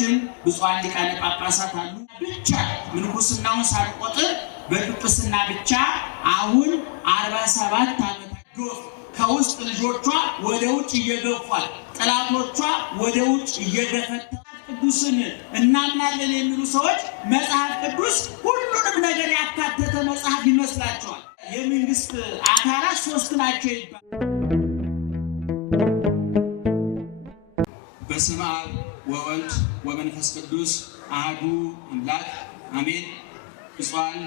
ከጀርባችን ብፁዓን ሊቃነ ጳጳሳት አሉ። ብቻ ምንኩስናውን ሳይቆጥር በጵጵስና ብቻ አሁን 47 ዓመት ከውስጥ ልጆቿ ወደ ውጭ እየገፏል፣ ጠላቶቿ ወደ ውጭ እየገፈታ ቅዱስን እናምናለን የሚሉ ሰዎች መጽሐፍ ቅዱስ ሁሉንም ነገር ያካተተ መጽሐፍ ይመስላቸዋል። የመንግስት አካላት 3 ናቸው ይባላል። በስመ አብ ወወልድ ወመንፈስ ቅዱስ አሐዱ አምላክ አሜን። ብፁዓን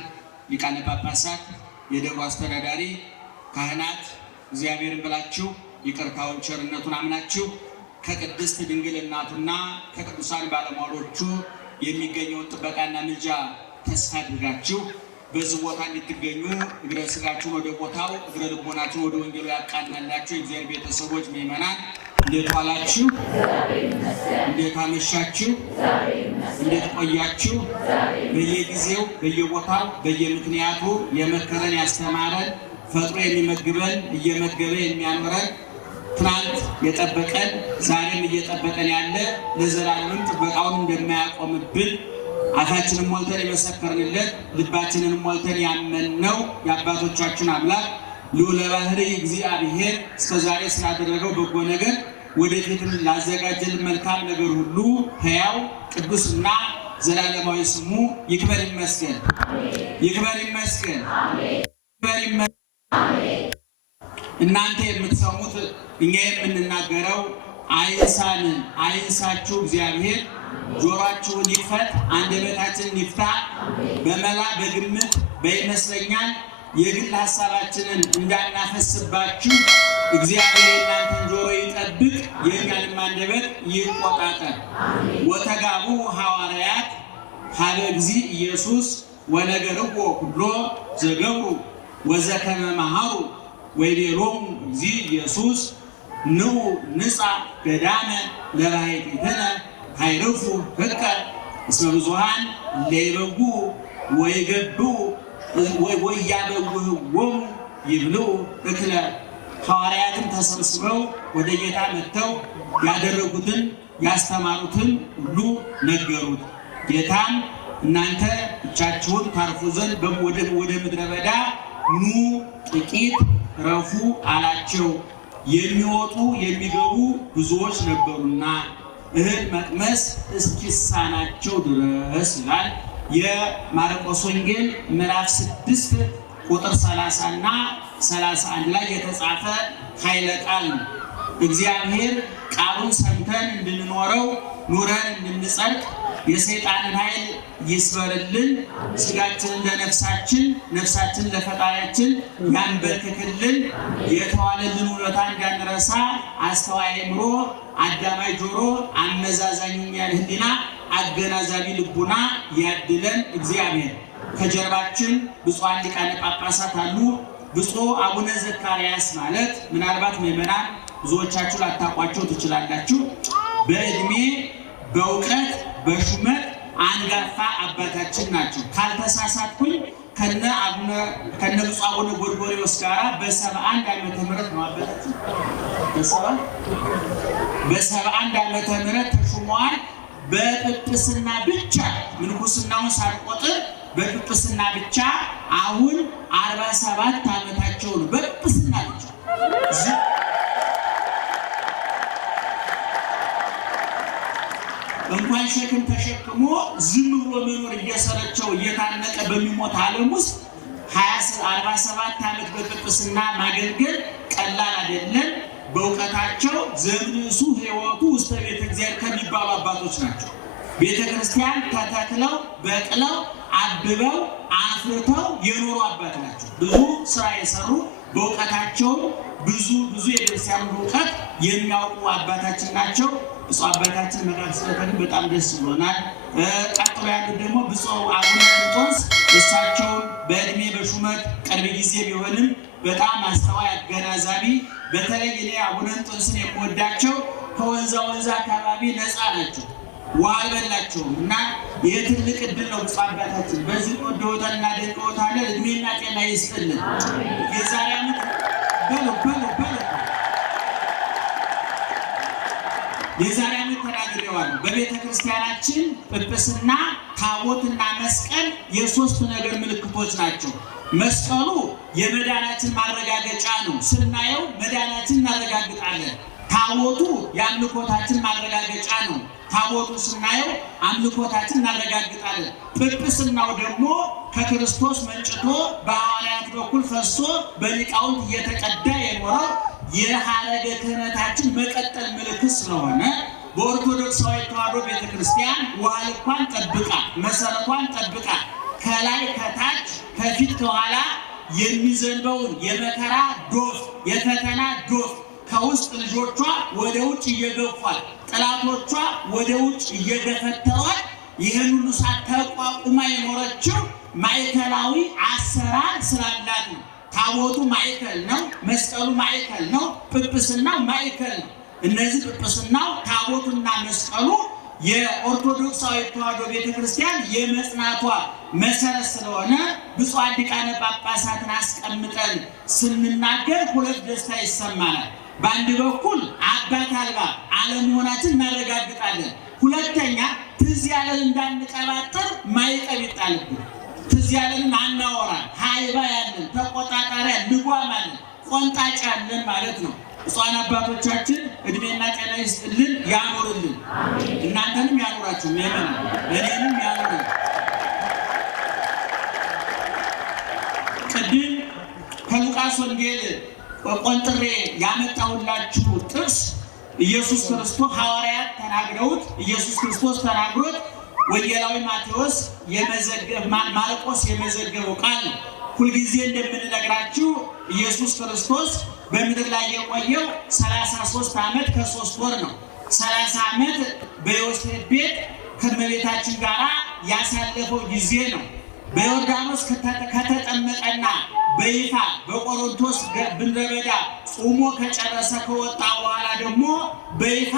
ሊቃነ ጳጳሳት፣ የደብሩ አስተዳዳሪ፣ ካህናት እግዚአብሔርን ብላችሁ ይቅርታውን ቸርነቱን አምናችሁ ከቅድስት ድንግል እናቱና ከቅዱሳን ባለሟሎቹ የሚገኘውን ጥበቃና ምልጃ ተስፋ አድርጋችሁ በዚህ ቦታ እንድትገኙ እግረ ሥጋችሁን ወደ ቦታው እግረ ልቦናችሁን ወደ ወንጌሉ ያቃናላችሁ የእግዚአብሔር ቤተሰቦች ምእመናን እንዴት ዋላችሁ? እንዴት አመሻችሁ? እንዴት ቆያችሁ? በየጊዜው በየቦታው በየምክንያቱ የመከረን ያስተማረን ፈጥሮ የሚመግበን እየመገበ የሚያኖረን ትናንት የጠበቀን ዛሬም እየጠበቀን ያለ ለዘላለምም ጥበቃውን እንደማያቆምብን አፋችንን ሞልተን የመሰከርንለት ልባችንን ሞልተን ያመንነው የአባቶቻችን አምላክ ልዑለ ባሕርይ እግዚአብሔር እስከዛሬ ስላደረገው በጎ ነገር ወደፊትም ላዘጋጀልን መልካም ነገር ሁሉ ሕያው ቅዱስና ዘላለማዊ ስሙ ይክበር ይመስገን። ይክበር ይመስገን። ይክበር ይመስገን። እናንተ የምትሰሙት እኛ የምንናገረው አይንሳን፣ አይንሳችሁ እግዚአብሔር ጆሮአችሁን ይክፈት፣ አንደበታችንን ይፍታ። በመላ በግምት በይመስለኛል የግል ሐሳባችንን እንዳናፈስባችሁ እግዚአብሔር የእናንተን ጆሮ ይጠብቅ፣ የእኛንም አንደበት ይቆጣጠር። ወተጋቡ ሐዋርያት ሀበ እግዚእ ኢየሱስ ወነገርዎ ኩሎ ዘገብሩ ወዘከመ መሃሩ ወይቤሎሙ እግዚእ ኢየሱስ ንዑ ንጻ ገዳመ ለባሕቲትነ ሀይርፉ ሕቀ እስመ ብዙኃን ለይበጉ ወይገብኡ ወያበውህዎሙ ይብልዑ እክለ። ሐዋርያትን ተሰብስበው ወደ ጌታ መጥተው ያደረጉትን ያስተማሩትን ሁሉ ነገሩት። ጌታም እናንተ ብቻችሁን ታርፉ ዘንድ ወደ ምድረ በዳ ኑ ጥቂት ረፉ አላቸው። የሚወጡ የሚገቡ ብዙዎች ነበሩና እህል መቅመስ እስኪሳናቸው ድረስ ይላል። የማርቆስ ወንጌል ምዕራፍ 6 ቁጥር 30 እና 31 ላይ የተጻፈ ኃይለ ቃል ነው። እግዚአብሔር ቃሉን ሰምተን እንድንኖረው ኑረን እንድንጸድቅ የሰይጣንን ኃይል ይስበርልን። ስጋችንን ለነፍሳችን ነፍሳችንን ለፈጣሪያችን ያንበርክክልን። የተዋለልን ውለታ እንዳንረሳ አስተዋይ አእምሮ፣ አዳማይ ጆሮ፣ አመዛዛኝ ሕሊና፣ አገናዛቢ ልቡና ያድለን እግዚአብሔር። ከጀርባችን ብፁዓን ሊቃነ ጳጳሳት አሉ። ብፁዕ አቡነ ዘካርያስ ማለት ምናልባት ምዕመናን ብዙዎቻችሁ ላታውቋቸው ትችላላችሁ። በዕድሜ በእውቀት በሹመት አንጋፋ አባታችን ናቸው። ካልተሳሳትኩኝ ከነ ብፁዕ አቡነ ጎርጎርዮስ ጋራ በ71 ዓመተ ምህረት ነው አባታችን በ71 ዓመተ ምህረት ተሹመዋል። በጵጵስና ብቻ ምንኩስናውን ሳይቆጥር በጵጵስና ብቻ አሁን 47 ዓመታቸው ነው። በጵጵስና ብቻ እንኳን ሸክም ተሸክሞ ዝም ብሎ መኖር እየሰለቸው እየታነቀ በሚሞት ዓለም ውስጥ 47 ዓመት በጵጵስና ማገልገል ቀላል አይደለም። በእውቀታቸው ዘምንሱ ሕይወቱ ውስተ ቤተ እግዚአብሔር ከሚባሉ አባቶች ናቸው። ቤተ ክርስቲያን ተተክለው በቅለው አብበው አፍርተው የኖሩ አባት ናቸው። ብዙ ስራ የሰሩ በእውቀታቸው ብዙ የቤተክርስቲያን እውቀት የሚያውቁ አባታችን ናቸው። ብፁዕ አባታችን መቃብር ስለተገኙ በጣም ደስ ብሎናል። ቀጥሎ ያሉት ደግሞ ብፁዕ አቡነ እንጦንስ እሳቸውን በዕድሜ በሹመት ቅርብ ጊዜ ቢሆንም በጣም አስተዋይ አገናዛቢ፣ በተለይ እኔ አቡነ እንጦንስን የምወዳቸው ከወንዛ አካባቢ ነፃ ናቸው፣ ውሃ አልበላቸውም እና ይህ ትልቅ እድል ነው። ብፁዕ አባታችን በዚህ ወደወታል እና ደንቀወታለን። እድሜና ጤና ይስጥልን። የዛሬ ዓመት የዛሬ ዓመት ተናገ ተናግሬዋለሁ። በቤተ ክርስቲያናችን ጵጵስና፣ ታቦትና መስቀል የሶስት ነገር ምልክቶች ናቸው። መስቀሉ የመዳናችን ማረጋገጫ ነው። ስናየው መዳናችን እናረጋግጣለን። ታቦቱ የአምልኮታችን ማረጋገጫ ነው። ታቦቱ ስናየው አምልኮታችን እናረጋግጣለን። ጵጵስናው ደግሞ ከክርስቶስ መንጭቶ በሐዋርያት በኩል ፈሶ በሊቃውንት እየተቀዳ የኖረው የሐረገ ክህነታችን መቀጠል ምልክት ስለሆነ በኦርቶዶክሳዊ ተዋሕዶ ቤተክርስቲያን ውሃ ልኳን ጠብቃ መሰረቷን ጠብቃ ከላይ ከታች ከፊት ከኋላ የሚዘንበውን የመከራ ዶፍ የፈተና ዶፍ ከውስጥ ልጆቿ ወደ ውጭ እየገፏል፣ ጠላቶቿ ወደ ውጭ እየገፈተሯል። ይህን ሁሉ ሳትቋቁማ የኖረችው ማዕከላዊ አሰራር ስላላት ነው። ታቦቱ ማዕከል ነው፣ መስቀሉ ማዕከል ነው፣ ጵጵስናው ማዕከል ነው። እነዚህ ጵጵስናው፣ ታቦቱና መስቀሉ የኦርቶዶክሳዊ ተዋሕዶ ቤተክርስቲያን የመጽናቷ መሰረት ስለሆነ ብፁዓን ሊቃነ ጳጳሳትን አስቀምጠን ስንናገር ሁለት ደስታ ይሰማናል። በአንድ በኩል አባት አልባ አለመሆናችን እናረጋግጣለን። ሁለተኛ ትዝ ያለን እንዳንቀባጥር ማዕቀብ ይጣልብን። ትዝ ያለንን አናወራን፣ ሀይባ ያለን፣ ተቆጣጣሪ ልጓም አለን፣ ቆንጣጭ ያለን ማለት ነው። ብፁዓን አባቶቻችን እድሜና ጤና ይስጥልን፣ ያኑርልን። እናንተንም ያኑራችሁ፣ ምእመናን እኔንም ያኑርን። ቅድም ከሉቃስ ወንጌል ቆንጥሬ ያመጣሁላችሁ ጥቅስ ኢየሱስ ክርስቶስ ሐዋርያት ተናግረውት ኢየሱስ ክርስቶስ ተናግሮት ወንጌላዊ ማርቆስ የመዘገበው ቃል ሁልጊዜ እንደምንነግራችሁ ኢየሱስ ክርስቶስ በምድር ላይ የቆየው 33 ዓመት ከ3 ወር ነው። 30 ዓመት በዮሴፍ ቤት ከእመቤታችን ጋር ያሳለፈው ጊዜ ነው። በዮርዳኖስ ከተጠመቀና በይፋ በቆሮንቶስ ምድረ በዳ ጾሞ ከጨረሰ ከወጣ በኋላ ደግሞ በይፋ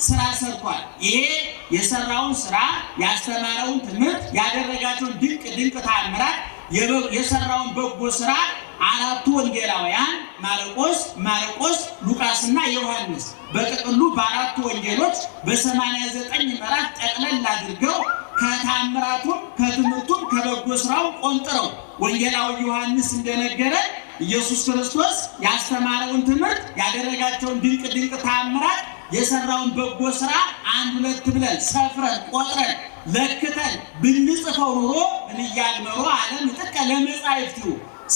ስራ ሰርቷል። ይሄ የሰራውን ስራ፣ ያስተማረውን ትምህርት፣ ያደረጋቸውን ድንቅ ተአምራት፣ የሰራውን በጎ ስራ አራቱ ወንጌላውያን ማርቆስ፣ ሉቃስና ዮሐንስ በጥቅሉ በአራቱ ወንጌሎች በ89 ምዕራፍ ጠቅለል አድርገው ከተአምራቱም ከትምህርቱም ከበጎ ስራው ቆንጥረው ወንጌላዊ ዮሐንስ እንደነገረ ኢየሱስ ክርስቶስ ያስተማረውን ትምህርት፣ ያደረጋቸውን ድንቅ ተአምራት፣ የሰራውን በጎ ስራ አንድ ሁለት ብለን ሰፍረን ቆጥረን ለክተን ብንጽፈው ኑሮ እንያልመሮ ዓለም ጥቀ ለመጻሕፍቱ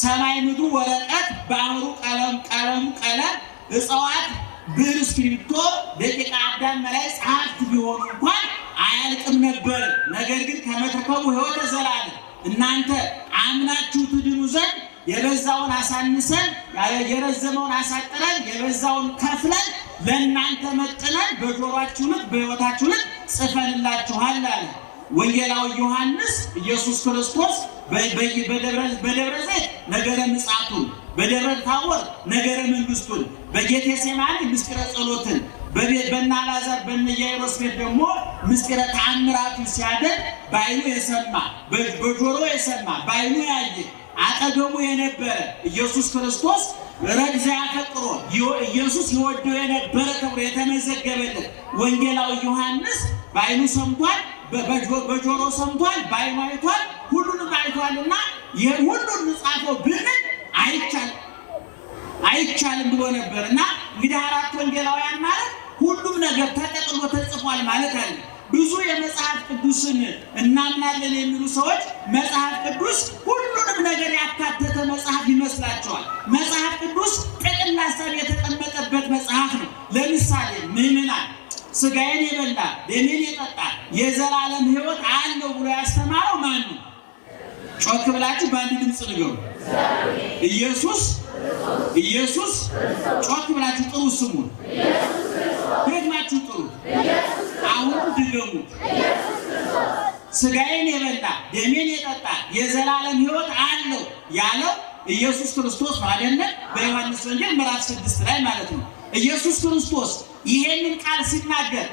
ሰማይ ምድሩ ወረቀት፣ ባህሩ ቀለሙ ቀለም፣ እጽዋት ብዕር እስክሪብቶ፣ ደቂቀ አዳም መላይ ጸሐፍት ቢሆኑ እንኳን አያልቅም ነበር። ነገር ግን ከመትርከቡ ሕይወተ ዘላለም እናንተ አምናችሁ ትድኑ ዘንድ የበዛውን አሳንሰን የረዘመውን አሳጥረን የበዛውን ከፍለን ለእናንተ መጥነን በጆሯችሁ ልክ በሕይወታችሁ ልክ ጽፈንላችኋል አለ ወንጌላዊ ዮሐንስ። ኢየሱስ ክርስቶስ በደብረ ዘይት ነገረ ምጽአቱን፣ በደብረ ታቦር ነገረ መንግስቱን፣ በጌቴሴማኒ ምስጢረ ጸሎትን፣ በእነ አልዓዛር በእነ ኢያኢሮስ ቤት ደግሞ ምስጢረ ተአምራቱን ሲያደርግ በዓይኑ የሰማ በጆሮ የሰማ በዓይኑ ያየ አጠገቡ የነበረ ኢየሱስ ክርስቶስ ረግዛ ያፈቅሮ ኢየሱስ ይወደው የነበረ ተብሎ የተመዘገበለት ወንጌላዊ ዮሐንስ በዓይኑ ሰምቷል፣ በጆሮ ሰምቷል፣ በዓይኑ አይቷል፣ ሁሉንም አይቷልና ይሄን ሁሉን ጻፈው ብንል አይቻልም ብሎ ነበርና እንግዲህ አራት ወንጌላውያን ማለት ሁሉም ነገር ተጠቅሎ ተጽፏል ማለት አለ። ብዙ የመጽሐፍ ቅዱስን እናምናለን የሚሉ ሰዎች መጽሐፍ ቅዱስ ሁሉንም ነገር ያካተተ መጽሐፍ ይመስላቸዋል። መጽሐፍ ቅዱስ ጥቅል ሐሳብ የተቀመጠበት መጽሐፍ ነው። ለምሳሌ ምዕመናን ሥጋዬን የበላ ደሜን የጠጣ የዘላለም ሕይወት አለው ብሎ ያስተማረው ማን ነው? ጮክ ብላችሁ በአንድ ድምፅ ንገሩ። ኢየሱስ ጮክ ብላችሁ ጥሩ ስሙን። ደግማችሁ ጥሩ። አሁን ድገሙት። ሥጋዬን የበላ ደሜን የጠጣ የዘላለም ሕይወት አለው ያለው ኢየሱስ ክርስቶስ አይደለም? በዮሐንስ ወንጌል ምዕራፍ 6 ላይ ማለት ነው። ኢየሱስ ክርስቶስ ይሄንን ቃል ሲናገር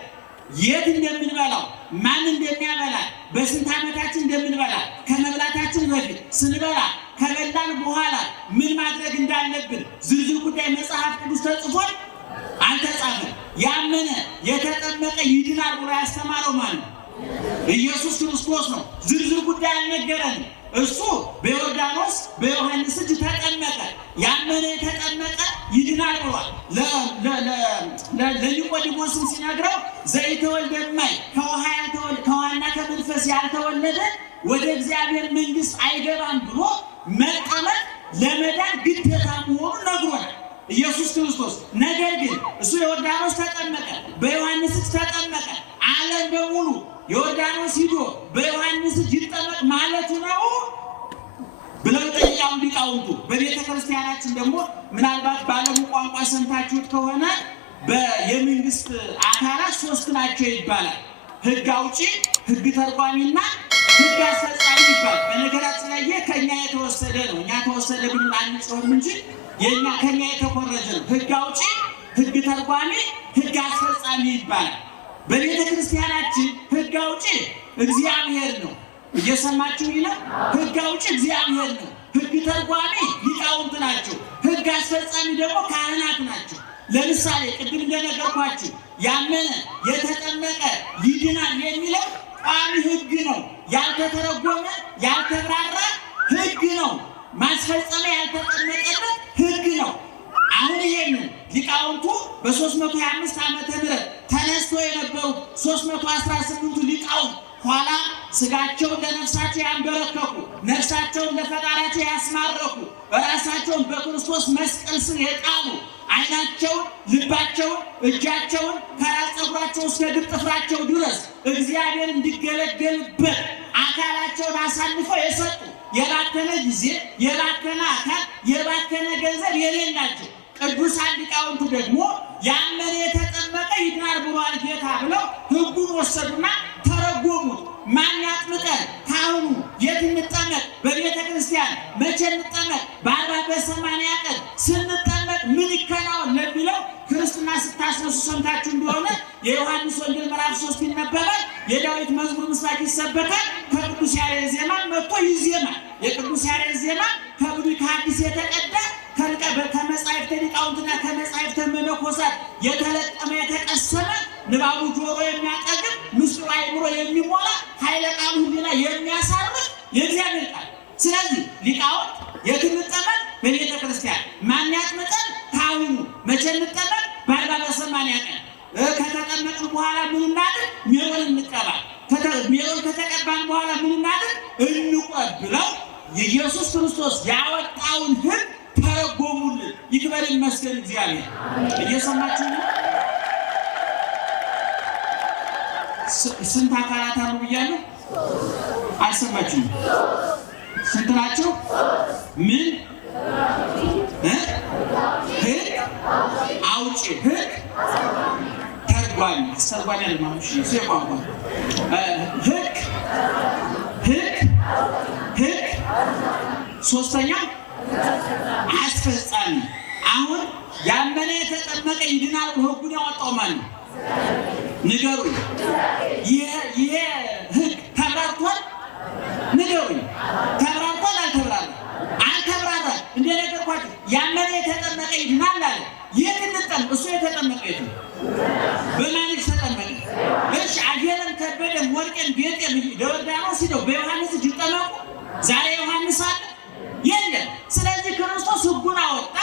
የት እንደምንበላው ማን እንደሚያበላ በስንት ዓመታችን እንደምንበላ ከመብላታችን በፊት ስንበላ ከበላን በኋላ ምን ማድረግ እንዳለብን ዝርዝር ጉዳይ መጽሐፍ ቅዱስ ተጽፏል? አልተጻፈም። ያመነ የተጠመቀ ይድናል ብሎ ኢየሱስ ክርስቶስ ነው። ዝርዝር ጉዳይ አልነገረንም። እሱ በዮርዳኖስ በዮሐንስ እጅ ተጠመቀ። ያመነ የተጠመቀ ይድናል ብሏል። ለኒቆዲሞስም ሲነግረው ዘይተወልደ እማይ ከውሃና ከመንፈስ ያልተወለደ ወደ እግዚአብሔር መንግሥት አይገባም ብሎ መጠመቅ ለመዳን ግዴታ መሆኑን ነግሮናል ኢየሱስ ክርስቶስ። ነገር ግን እሱ ዮርዳኖስ ተጠመቀ፣ በዮሐንስ እጅ ተጠመቀ። ዓለም በሙሉ ዮርዳኖስ ሂዶ በዮሐንስ እጅ ይጠመቅ ማለቱ ነው ብለው ጠይቃሉ ሊቃውንቱ። በቤተ ክርስቲያናችን ደግሞ ምናልባት ባለሙ ቋንቋ ሰምታችሁት ከሆነ የመንግስት አካላት 3 ናቸው ይባላል። ሕግ አውጪ፣ ሕግ ተርጓሚና ሕግ አስፈጻሚ ይባላል። በነገራችን ላይ ከኛ የተወሰደ ነው። እኛ ተወሰደ ብለን አንጽፍም እንጂ የኛ ከኛ የተኮረጀ ነው። ሕግ አውጪ፣ ሕግ ተርጓሚ፣ ሕግ አስፈጻሚ ይባላል። በቤተ ክርስቲያናችን ሕግ አውጪ እግዚአብሔር ነው። እየሰማችሁ ነው? ሕግ አውጪ እግዚአብሔር ነው። ሕግ ተርጓሚ ሊቃውንት ናቸው። ሕግ አስፈጻሚ ደግሞ ካህናት ናቸው። ለምሳሌ ቅድም እንደነገርኳችሁ ያመነ የተጠመቀ ይድናል የሚለው ቋሚ ሕግ ነው። ያልተተረጎመ ያልተብራራ ሕግ ነው። ማስፈጸሚያ ያልተጠመቀበት ሕግ ነው። አሁን ይሄንን ሊቃውንቱ በ325 ዓመተ ምህረት ተነስቶ የነበሩት 318ቱ ሊቃውንት ኋላ ስጋቸውን ለነፍሳቸው ያንበረከኩ፣ ነፍሳቸውን ለፈጣሪያቸው ያስማረኩ፣ ራሳቸውን በክርስቶስ መስቀል ስር የጣሉ፣ ዓይናቸውን፣ ልባቸውን፣ እጃቸውን ከራስ ፀጉራቸው እስከ እግር ጥፍራቸው ድረስ እግዚአብሔር እንዲገለገልበት አካላቸውን አሳልፈው የሰጡ፣ የባከነ ጊዜ፣ የባከነ አካል፣ የባከነ ገንዘብ የሌላቸው ቅዱሳን ሊቃውንቱ ደግሞ ያመነ የተጠመቀ ይድናል ብሏል ጌታ ብለው ሕጉን ወሰዱና ተረጎሙት። ማን ያጥምቀን? ካህኑ። የት እንጠመቅ? በቤተ ክርስቲያን። መቼ እንጠመቅ? በ40 በ80 ቀን። ስንጠመቅ ምን ይከናወን ለሚለው ክርስትና ስታስነሱ ሰምታችሁ እንደሆነ የዮሐንስ ወንጌል ምዕራፍ 3 ይነበባል። የዳዊት መዝሙር ምስባክ ይሰበካል። ከቅዱስ ያሬድ ዜማ መጥቶ ይዜማል። የቅዱስ ያሬድ ዜማ ከብሉይ ከሐዲስ የተቀዳ ከመጻሕፍተ ሊቃውንትና ከመጻሕፍተ መነኮሳት የተለቀመ የተቀሰመ ንባቡ ጆሮ የሚያጠግብ ምስጢሩ አእምሮ የሚሞላ ኃይለ ቃሉ ሕሊና የሚያሳርፍ የእግዚአብሔር ቃል። ስለዚህ ሊቃውንት የት እንጠመቅ? በቤተ ክርስቲያን። ማን ያጥምቀን? ካህኑ። መቼ እንጠመቅ? በ40 በ80 ቀን። ከተጠመቅን በኋላ ምን እናድርግ? ሜሮን እንቀባ። ሜሮን ከተቀባን በኋላ ምን እናድርግ? እንቁረብ ብለው የኢየሱስ ክርስቶስ ያወጣውን ሕግ ተረጎሙልን። ይክበር ይመስገን እግዚአብሔር። እየሰማችሁ ነው? ስንት አካላት አሉ ብያለሁ? አልሰማችሁም? ስንት ናቸው? ምን? ሕግ አውጪ፣ ሕግ ተርጓሚ፣ አስተርጓሚ አለ ማለት ነው። እሱ የቋንቋ ሕግ ሶስተኛው አስፈጻሚ። አሁን ያመነ የተጠመቀ ይድናል ብሎ ሕጉን ያወጣው ማን ነው? ንገሩኝ። ይሄ ሕግ ተብራርቷል? ንገሩኝ። ተብራርቷል? አልተብራራም? አልተብራራም። እንደነገርኳችሁ ያመነ የተጠመቀ ይድናል አለ። የት እንጠመቅ? እሱ የተጠመቀ የት ነው? በማን እጅ ተጠመቀ? እሺ፣ አየለም ከበደም ወርቄም ጌጤም ዮርዳኖስ ሂደው በዮሐንስ እጅ ይጠመቁ? ዛሬ ዮሐንስ አለ? የለም። ስለዚህ ክርስቶስ ሕጉን አወጣ።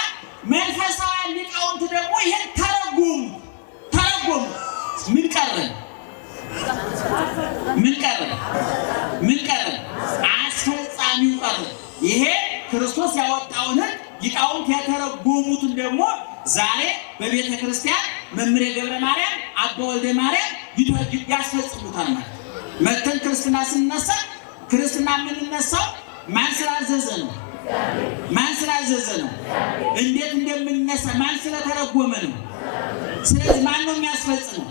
መንፈሳውያን ሊቃውንት ደግሞ ይሄን ተረጎሙ። ምን ቀረን? አስፈጻሚው ቀረ። ይሄ ክርስቶስ ያወጣውን ሊቃውንት የተረጎሙትን ደግሞ ዛሬ በቤተ ክርስቲያን መምህሬ ገብረ ማርያም፣ አባ ወልደ ማርያም ያስፈጽሙታል። ማለት መተን ክርስትና ስንነሳ ክርስትና የምንነሳው ማን ስላዘዘ ነው? ማን ስላዘዘ ነው? እንዴት እንደምንነሳ ማን ስለተረጎመ ነው? ስለዚህ ማን ነው የሚያስፈጽመው?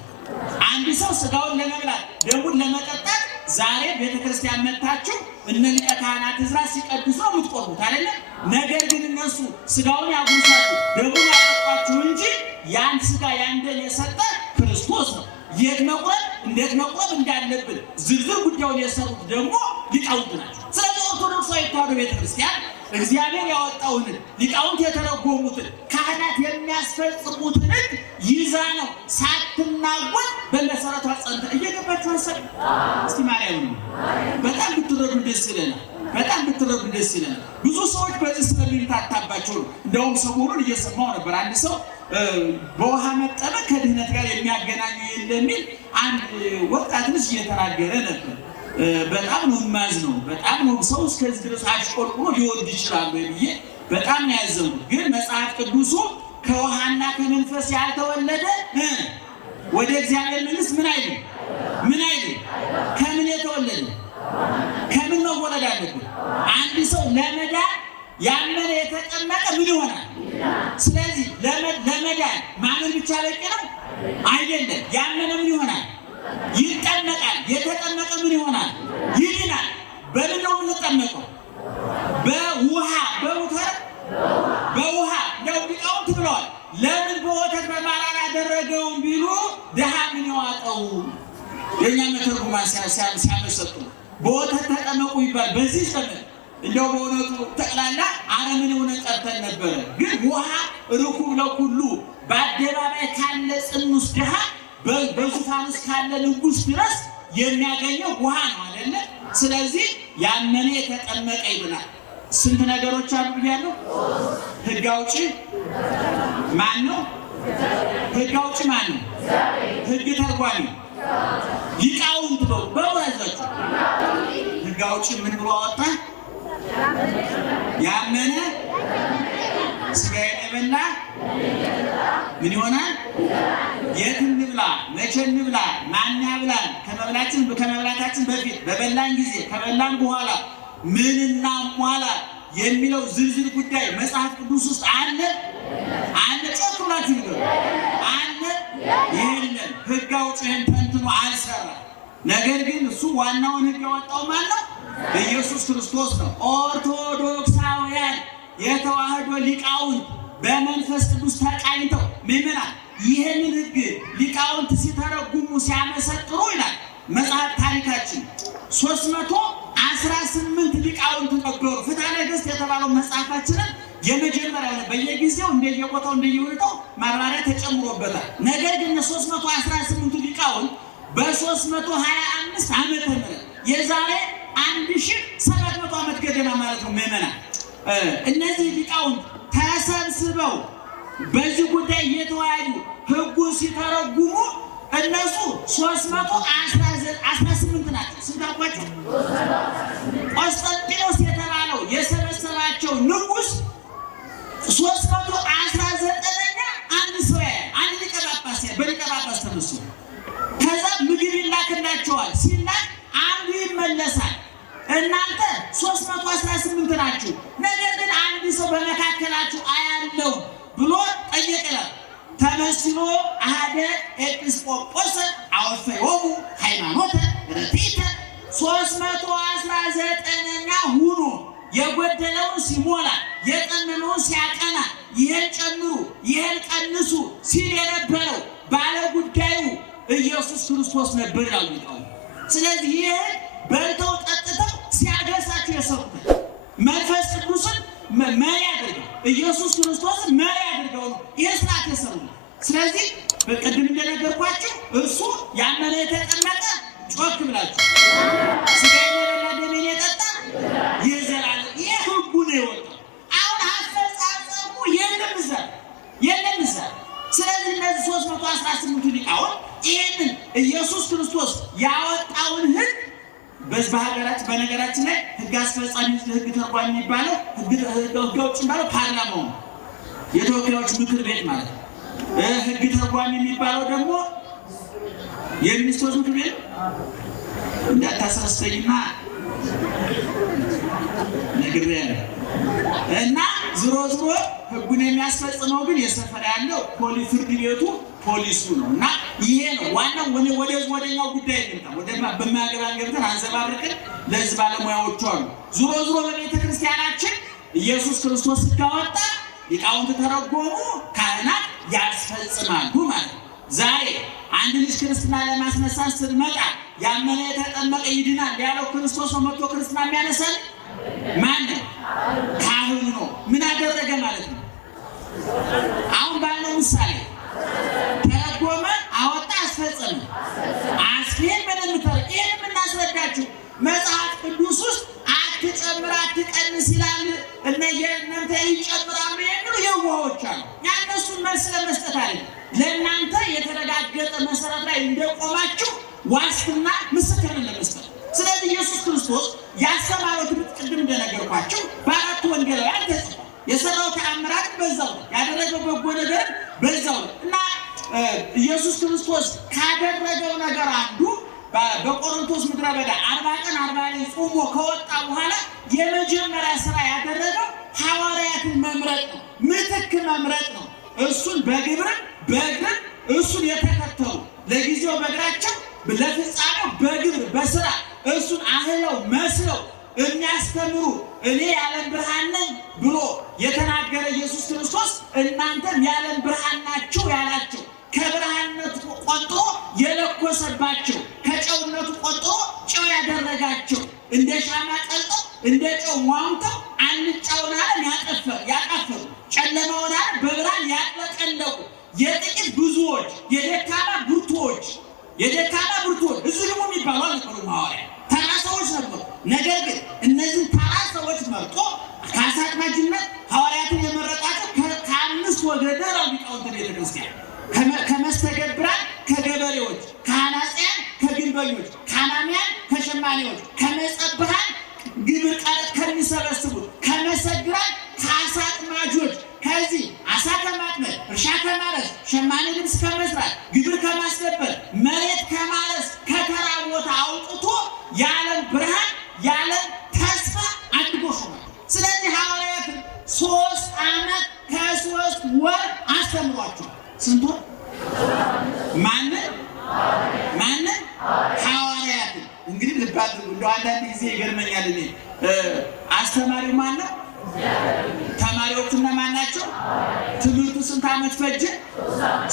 አንድ ሰው ስጋውን ለመብላት ደሙን ለመጠጣት ዛሬ ቤተክርስቲያን መጥታችሁ እነ ሊቀ ካህናት ዕዝራ ሲቀድሱ የምትቆርቡት አይደለ? ነገር ግን እነሱ ስጋውን ያጉርሳችሁ ደሙን ያጠጣችሁ እንጂ ያን ስጋ ያን ደም የሰጠ ክርስቶስ ነው። የት መቁረብ እንዴት መቁረብ እንዳለብን ዝርዝር ጉዳዩን የሰሩት ደግሞ ሊቃውንት ናቸው። ስለዚህ ኦርቶዶክሳዊ ተዋሕዶ ቤተክርስቲያን እግዚአብሔር ያወጣውን ሊቃውንት የተረጎሙትን ካህናት የሚያስፈጽሙትን ሕግ ይዛ ነው ሳትናወጥ በመሰረቷ ጸንታ እየገባችሁ አሰብ እስቲ ማርያም ነው። በጣም ብትረዱ ደስ ይለናል። በጣም ብትረዱ ደስ ይለናል። ብዙ ሰዎች በዚህ ስለሚታታባቸው ነው። እንደውም ሰሞኑን እየሰማው ነበር አንድ ሰው በውሃ መጠመቅ ከድህነት ጋር የሚያገናኙ የሚል አንድ ወጣት ልጅ እየተናገረ ነበር። በጣም ነው የማዝነው። በጣም ነው ሰው እስከዚህ ድረስ አሽቆልቁሎ ሊወድ ይችላል ብዬ በጣም ነው ያዘንኩት። ግን መጽሐፍ ቅዱሱ ከውሃና ከመንፈስ ያልተወለደ ወደ እግዚአብሔር መንግሥት ምን አይልም ምን አይልም። ከምን የተወለደ ከምን መወለድ አለበት? አንድ ሰው ለመዳን ያመነ የተጠመቀ ምን ይሆናል? ስለዚህ ለመዳን ማመን ብቻ በቂ ነው አይደለም። ያመነ ምን ይሆናል? ይጠመቃል። የተጠመቀ ምን ይሆናል? ይድናል። በምን ነው የምንጠመቀው? በውሃ በወተት በውሃ ነው ሊቃውንት ብለዋል። ለምን በወተት በማር አላደረገውም ቢሉ ድሃ ምን ይዋጠው? የኛ መተርጉማን ሲያመሰጡ በወተት ተጠመቁ ይባል። በዚህ ዘመን እንደው በእውነቱ ጠቅላላ አረምን ሆነ ቀርተን ነበረ። ግን ውሃ ርኩብ ለኩሉ በአደባባይ ካለ ጽኑስ ድሃ በዙፋን ውስጥ ካለ ንጉሥ ድረስ የሚያገኘው ውሃ ነው አይደለ? ስለዚህ ያመነ የተጠመቀ ይብናል። ስንት ነገሮች አሉ ብያለሁ። ሕግ አውጪ ማን ነው? ሕግ አውጪ ማን ነው? ሕግ ተርጓሚ ሊቃውንት ነው። በወዛቸው ሕግ አውጪ ምን ብሎ አወጣ? ያመነ ሥጋዬን የበላ ምን ይሆናል? የት እንብላ? መቼ እንብላ? ማን ያብላል? ከመብላታችን በፊት በበላን ጊዜ ከበላን በኋላ ምን እናሟላ የሚለው ዝርዝር ጉዳይ መጽሐፍ ቅዱስ ውስጥ አለ አለ? ጮክላችሁ ይገሩ አለ? የለም። ሕግ አውጪህን ተንትኖ አልሰራ። ነገር ግን እሱ ዋናውን ሕግ ያወጣው ማን ነው? ኢየሱስ ክርስቶስ ነው። ኦርቶዶክሳውያን የተዋህዶ ሊቃውንት በመንፈስ ቅዱስ ተቃኝተው ምዕመናን ይህንን ሕግ ሊቃውንት ሲተረጉሙ ሲያመሰጥሩ ይላል መጽሐፍ ታሪካችን 318 ሊቃውንት ነበሩ። ፍትሐ ነገሥት የተባለው መጽሐፋችንን የመጀመሪያው ነው። በየጊዜው እንደየቦታው እንደየሁኔታው ማብራሪያ ተጨምሮበታል። ነገር ግን 318 ሊቃውንት በ325 ዓመተ ምህረት የዛሬ 1700 ዓመት ገደማ ማለት ነው ምዕመናን እነዚህ ሊቃውንት ተሰብስበው በዚህ ጉዳይ እየተወያዩ ሕጉን ሲተረጉሙ እነሱ 318 ናቸው። ስንታቋቸው ቆስጠንጢኖስ የተባለው የሰበሰባቸው ንጉሥ 319ኛ አንድ ሰው አንድ ሊቀ ጳጳስ በሊቀ ጳጳስ ተመስሎ ከዛ ምግብ ይላክላቸዋል። ሲላክ አንዱ ይመለሳል። እናንተ 318 ናችሁ፣ ነገር ግን አንድ ሰው በመካከላችሁ አያለው ብሎ ጠየቀላል። ተመስሎ አሐደ ኤጲስቆጶስ አወፈዮሙ ሃይማኖተ ርትዕተ 319ኛ ሁኖ የጎደለውን ሲሞላ የጠመመውን ሲያቀና ይህን ጨምሩ ይህን ቀንሱ ሲል የነበረው ባለ ጉዳዩ ኢየሱስ ክርስቶስ ነበር ይላሉ ሊቃውንት። ስለዚህ ይህን በልተው ጠጥተው ሲያገሳቸው የሰሩት መንፈስ ቅዱስን መሪ አድርገው ኢየሱስ ክርስቶስን መሪ አድርገው ነው ይህ ስርዓት የሰሩት። ስለዚህ በቅድም እንደነገርኳችሁ እሱ ያመነ የተጠመቀ ጮክ ብላችሁ ሥጋዬን የበላ ደሜን የጠጣ የዘላለም ይህ ሕጉ ነው የወጣው። አሁን አፈጻጸሙ የለም እዛ። ስለዚህ እነዚህ 318 ሊቃውንት ይህንን ኢየሱስ ክርስቶስ ያወጣውን ሕግ በሀገራችን በነገራችን ላይ ሕግ አስፈጻሚ ሕግ ተርጓሚ የሚባለው ሕግ አውጪ የሚባለው ፓርላማው ነው፣ የተወካዮች ምክር ቤት ማለት ነው። ሕግ ተርጓሚ የሚባለው ደግሞ የሚኒስትሮች ምክር ቤት እንዳታስረስተኝና ነግሬያለሁ። እና ዝሮ ሕጉን የሚያስፈጽመው ግን የሰፈር ያለው ፍርድ ቤቱ ፖሊሱ ነው። እና ይሄ ነው ዋናው። ወደኛው ጉዳይ በማያገባን ገብተን አንዘባርቅን። ለዚህ ባለሙያዎቹ አሉ። ዝሮ በቤተ ክርስቲያናችን ኢየሱስ ክርስቶስ ሲያወጣ ሊቃውንት ተረጎሙ፣ ካህናት ያስፈጽማሉ ማለት ነው። ዛሬ አንድ ልጅ ክርስትና ለማስነሳት ስንመጣ ያመነ የተጠመቀ ይድናል ያለው ክርስቶስ ነው። መጥቶ ክርስትና የሚያነሳን ማን ነው? ካህኑ ነው። ምን አደረገ ማለት ነው? አሁን ባለው ምሳሌ ተረጎመ፣ አወጣ፣ አስፈጸመ። አስኬን በደንብ ተረጎመ። ይሄን የምናስረዳችሁ መጽሐፍ ቅዱስ ውስጥ አትጨምር አትቀንስ ይላል። እናንተ ይጨምራሉ የሚሉ የዋሆች አሉ። ያነሱን መልስ ለመስጠት አይደለም፣ ለእናንተ የተረጋገጠ መሰረት ላይ እንደቆማችሁ ዋስትና ምስክርን ለመስጠት። ስለዚህ ኢየሱስ ክርስቶስ ያስተማረው ትምህርት ቅድም እንደነገርኳችሁ በአራቱ ወንጌላውያን ተጽፏል። የሰራው ተአምራት በዛው ያደረገው በጎ ነገር በዛው እና ኢየሱስ ክርስቶስ ካደረገው ነገር አንዱ በቆሮንቶስ ምድረ በዳ 40 ቀን 40 ሌሊት ጾሞ ከወጣ በኋላ የመጀመሪያ ስራ ያደረገው ሐዋርያትን መምረጥ ነው፣ ምትክ መምረጥ ነው። እሱን በግብር በእግር እሱን የተከተሉ ለጊዜው በእግራቸው ለፍጻሜው በግብር በስራ እሱን አህለው መስለው የሚያስተምሩ እኔ የዓለም ብርሃን ነኝ ብሎ የተናገረ ኢየሱስ ክርስቶስ እናንተም የዓለም ብርሃን ናችሁ ያላቸው ከብርሃንነቱ ቆጥሮ የለኮሰባቸው ከጨውነቱ ቆጥሮ ጨው ያደረጋቸው እንደ ሻማ ቀልጠው እንደ ጨው ሟምተው አልጫውን ዓለም ያጠፈሩ ጨለማውን ዓለም በብርሃን ያጥለቀለቁ የጥቂት ብዙዎች የደካማ ብርቱዎች እዚህ ደግሞ የሚባሉ አልነበሩ ሐዋርያ ተራ ሰዎች ነበሩ። ነገር ግን እነዚህ ተራ ሰዎች መርጦ ከአሳጥማጅነት ሐዋርያትን የመረጣቸው ከአምስት ወገደር ሊቃውንተ ቤተ ክርስቲያን ከመስተገብራን ከገበሬዎች፣ ከአናጺያን ከግንበኞች፣ ከአናሚያን ከሸማኔዎች፣ ከመጸብሃን ግብር ቀረጥ ከሚሰበስቡት፣ ከመሰግራን ከአሳጥማጆች፣ ከዚህ አሳ ከማጥመድ እርሻ ከማረስ ሸማኔ ልብስ ከመስራት ግብር ከማስገበር መሬት ከማረስ ከተራ ቦታ አውጥቶ የዓለም ብርሃን የዓለም ተስፋ አድርጎ ሾሟል። ስለዚህ ሐዋርያትን 3 ዓመት ከ3 ወር አስተምሯቸዋል። ስንት ወር? ማንን? ሐዋርያትን። እንግዲህ ልባት እንደው አንዳንድ ጊዜ ይገርመኛል። እኔ አስተማሪው ማን ነው? ተማሪዎቹ እነማን ናቸው? ትምህርቱ ስንት ዓመት ፈጀ?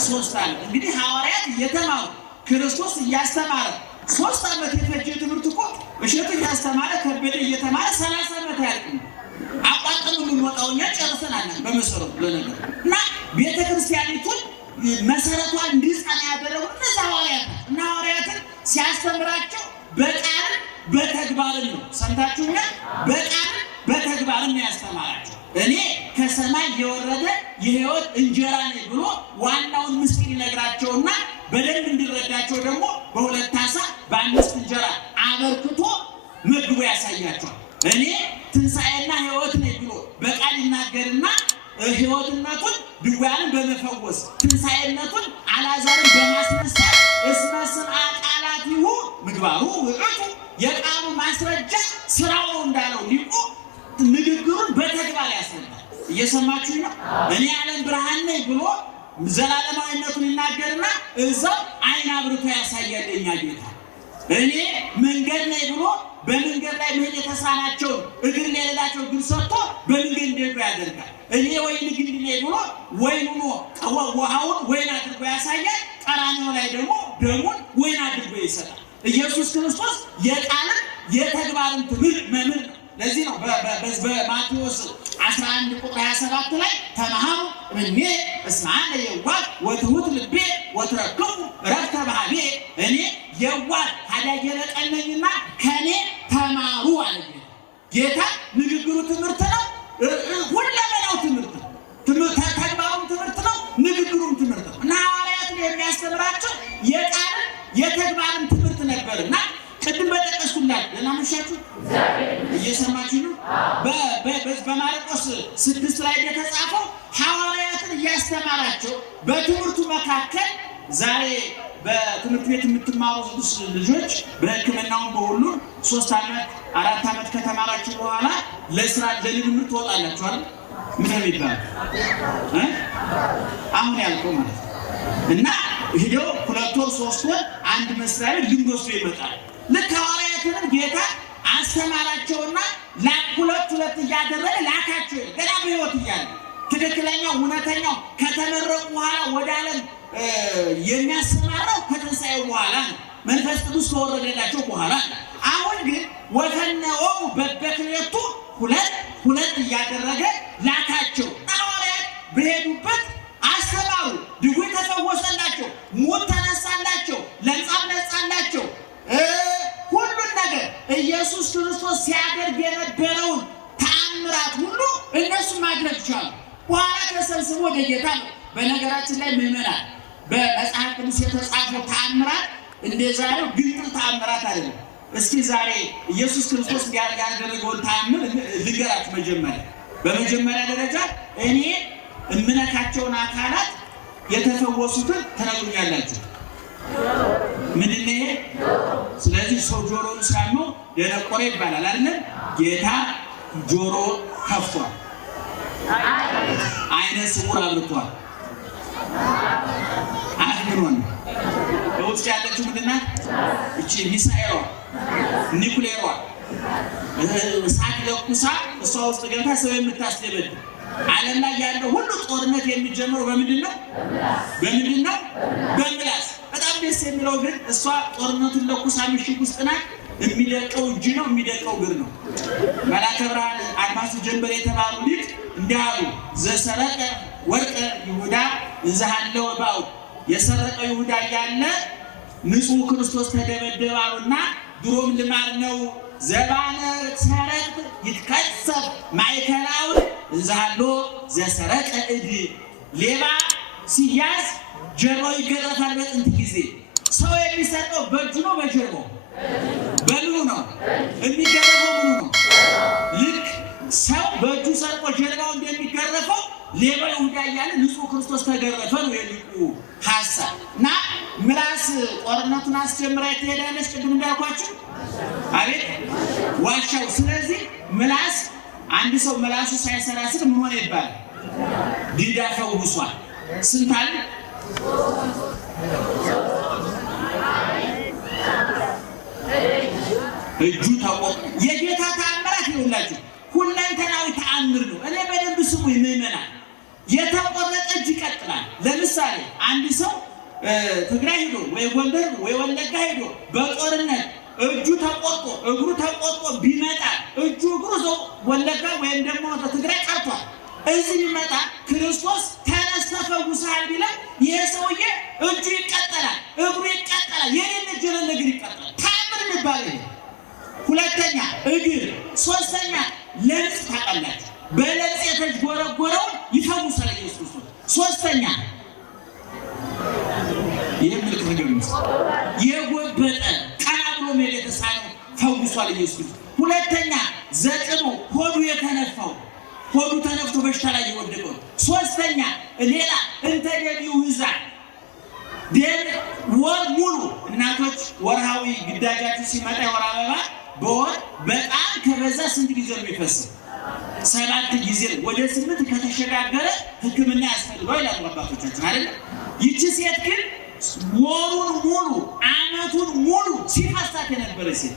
3 ዓመት። እንግዲህ ሐዋርያት እየተማሩ ክርስቶስ እያስተማረ 3 ዓመት የፈጀ ትምህርት እኮ እሸቱ እያስተማረ ከበደ እየተማረ 30 ዓመት ያልቅ አቋጥም የምንወጣው እኛ ጨርሰናል በመሰረቱ ለነገር እና ቤተክርስቲያኒቱን መሰረቷን እንዲጸና ያደረጉ እነዚህ ሐዋርያት እና ሐዋርያትን ሲያስተምራቸው በቃል በተግባርም ነው። ሰምታችሁኛል? በቃል በተግባርም ነው ያስተማራቸው። እኔ ከሰማይ የወረደ የሕይወት እንጀራ ነኝ ብሎ ዋናውን ምስጢር ይነግራቸውና በደንብ እንዲረዳቸው ደግሞ በ2 ዓሣ በ5 እንጀራ አበርክቶ መግቦ ያሳያቸዋል። እኔ ትንሣኤና ሕይወት ነኝ ብሎ በቃል ይናገርና ሕይወትነቱን ድውያንን በመፈወስ ትንሣኤነቱን አልዓዛርን በማስነሳት እስመ ስምዐ ቃላቲሁ ምግባሩ ውእቱ የቃሉ ማስረጃ ስራው እንዳለው ሊቁ ንግግሩን በተግባር ያስረዳል። እየሰማችሁ ነው? እኔ የዓለም ብርሃን ነኝ ብሎ ዘላለማዊነቱን ይናገርና እዛው አይን አብርቶ ያሳያል የኛ ጌታ። እኔ መንገድ ነኝ ብሎ በመንገድ ላይ መሄድ የተሳናቸውን እግር የሌላቸው እግር ሰጥቶ በመንገድ እንዲሄዱ ያደርጋል። እኔ ወይን ግንድ ነኝ ብሎ ወይን ሆኖ ውሃውን ወይን አድርጎ ያሳያል። ቀራንዮ ላይ ደግሞ ደሙን ወይን አድርጎ ይሰጣል። ኢየሱስ ክርስቶስ የቃልን የተግባርን ትምህርት መምህር ነው። ለዚህ ነው በማቴዎስ 11 ቁጥር 27 ላይ ተማሃሩ እምኔ እስመ አነ የዋህ ወትሑት ልቤ ወትረክቡ ዕረፍተ በኀቤ፣ እኔ የዋህ ኀዳጌ በቀል ነኝና ከእኔ ተማሩ አለ ጌታ። ንግግሩ ትምህርት ነው፣ ሁለመናው ትምህርት ነው። ተግባሩም ትምህርት ነው፣ ንግግሩም ትምህርት ነው እና ሐዋርያትን የሚያስተምራቸው የቃልን የተግባርን ትምህርት ነበርና ቅድም በጠቀስኩላችሁ ለናመሻችሁ እየሰማችሁ ነው። በማርቆስ 6 ላይ የተጻፈው ሐዋርያትን እያስተማራቸው በትምህርቱ መካከል ዛሬ በትምህርት ቤት የምትማሩ ልጆች በሕክምናውም በሁሉ 3 ዓመት 4 ዓመት ከተማራችሁ በኋላ ለስራ ለልምምድ ትወጣላችሁ አይደል? ምን የሚባል አሁን ያልከው ማለት ነው እና ሄደው 2 ወር 3 ወር አንድ መስሪያ ቤት ልምድ ወስዶ ይመጣል። ልክ ሐዋርያትንም ጌታ አስተማራቸውና ሁለት እያደረገ ላካቸው። ገና በሕይወት እያለ ትክክለኛው እውነተኛው ከተመረቁ በኋላ ወደ ዓለም የሚያሰማራው ከትንሣኤው በኋላ ነው። መንፈስ ቅዱስ ከወረደላቸው በኋላ ነው። አሁን ግን ወፈነወሙ በበክሌቱ ሁለት እያደረገ ላካቸው። ሐዋርያት በሄዱበት ኢየሱስ ክርስቶስ ሲያደርግ የነበረውን ተአምራት ሁሉ እነሱ ማድረግ ቻሉ። በኋላ ተሰብስቦ ወደ ጌታ ነው። በነገራችን ላይ ምዕመናን በመጽሐፍ ቅዱስ የተጻፈው ተአምራት እንደዛሬው ግልጥ ተአምራት አይደለም። እስኪ ዛሬ ኢየሱስ ክርስቶስ ያደረገውን ተአምር ልንገራችሁ። በመጀመሪያ ደረጃ እኔ እምነካቸውን አካላት የተፈወሱትን ተነግሩኛላችሁ። ምንድን ነው ይሄ? ስለዚህ ሰው ጆሮውን ሲያመው ደነቆረ ይባላል አይደል? ጌታ ጆሮ ከፍቷል፣ አይነ ስውር አብርቷል፣ አፍምሮን በውስጥ ያለችው ምንድን ናት? እቺ ሚሳኤሏ ኒኩሌሯ እሳት ለኩሳ እሷ ውስጥ ገብታ ሰው የምታስደበድብ ዓለም ላይ ያለው ሁሉ ጦርነት የሚጀምረው በምንድን ነው? በምላስ። በጣም ደስ የሚለው ግን እሷ ጦርነቱን ለኩሳ ምሽግ ውስጥ ናት። የሚደቀው እጅ ነው፣ የሚደቀው እግር ነው። መላከ ብርሃን አድማሱ ጀንበር የተባሉ ሊቅ እንዲህ አሉ። ዘሰረቀ ወርቀ ይሁዳ እንዘሃለው ባው የሰረቀ ይሁዳ እያለ ንጹሕ ክርስቶስ ተደበደበ አሉና ድሮም ልማድ ነው ዘባነ ሰረቅ ይትከሰብ ማእከላው እንዘሃሎ ዘሰረቀ እድ ሌባ ሲያዝ ጀርባው ይገረፋል። በጥንት ጊዜ ሰው የሚሰርቀው በእጁ ነው በጀርባው በምኑ ነው የሚገረፈው? ምኑ ነው? ልክ ሰው በእጁ ሰርቆ ጀርባው እንደሚገረፈው ሌባ ይሁዳ እያለ ንጹሕ ክርስቶስ ተገረፈ ነው የሊቁ ሐሳብ። እና ምላስ ጦርነቱን አስጀምራ ትሄዳለች። ቅድም እንዳልኳችሁ አቤት ዋሻው። ስለዚህ ምላስ አንድ ሰው ምላሱ ሳይሰራ ስል ምን ሆነ ይባላል? ዲዳ ፈውሷል። ስንት አለ? እጁ ተቆጥ የጌታ ተአምራት ይውላችሁ ሁለንተናዊ ተአምር ነው። እኔ በደንብ ስሙ ይመናል። የተቆረጠ እጅ ይቀጥላል። ለምሳሌ አንድ ሰው ትግራይ ሄዶ ወይ ጎንደር ወይ ወለጋ ሄዶ በጦርነት እጁ ተቆርጦ እግሩ ተቆርጦ ቢመጣ እጁ እግሩ ሰው ወለጋ ወይም ደግሞ ትግራይ ቀርቷል። እዚህ ቢመጣ ክርስቶስ ተነስ ተፈውሰሃል ቢለው ይሄ ሰውዬ እጁ ይቀጠላል፣ እግሩ ይቀጠላል፣ የሌለ ጀረለ እግር ይቀጠላል። ተአምር ይባላል። ሁለተኛ እግር፣ ሶስተኛ ለምጽ ታውቃላችሁ። በለምጽ የተጎረጎረው ይፈውሳል ኢየሱስ ክርስቶስ። ሶስተኛ የምልክ ነገር ነው። የጎበጠ ቀና ብሎ መሄድ የተሳነው ፈውሷል ኢየሱስ ክርስቶስ። ሁለተኛ ዘጥሞ ሆዱ የተነፋው ሆዱ ተነፍቶ በሽታ ላይ የወደቀው። ሶስተኛ ሌላ እንተ ደቢው ሕፃን ደም ወር ሙሉ እናቶች ወርሃዊ ግዳጃችሁ ሲመጣ የወር አበባ በወር በጣም ከበዛ ስንት ጊዜ ነው የሚፈሰው? 7 ጊዜ። ወደ 8 ከተሸጋገረ ሕክምና ያስፈልገው ይላሉ አባቶቻችን አይደል? ይቺ ሴት ግን ወሩን ሙሉ አመቱን ሙሉ ሲፈሳት የነበረ ሴት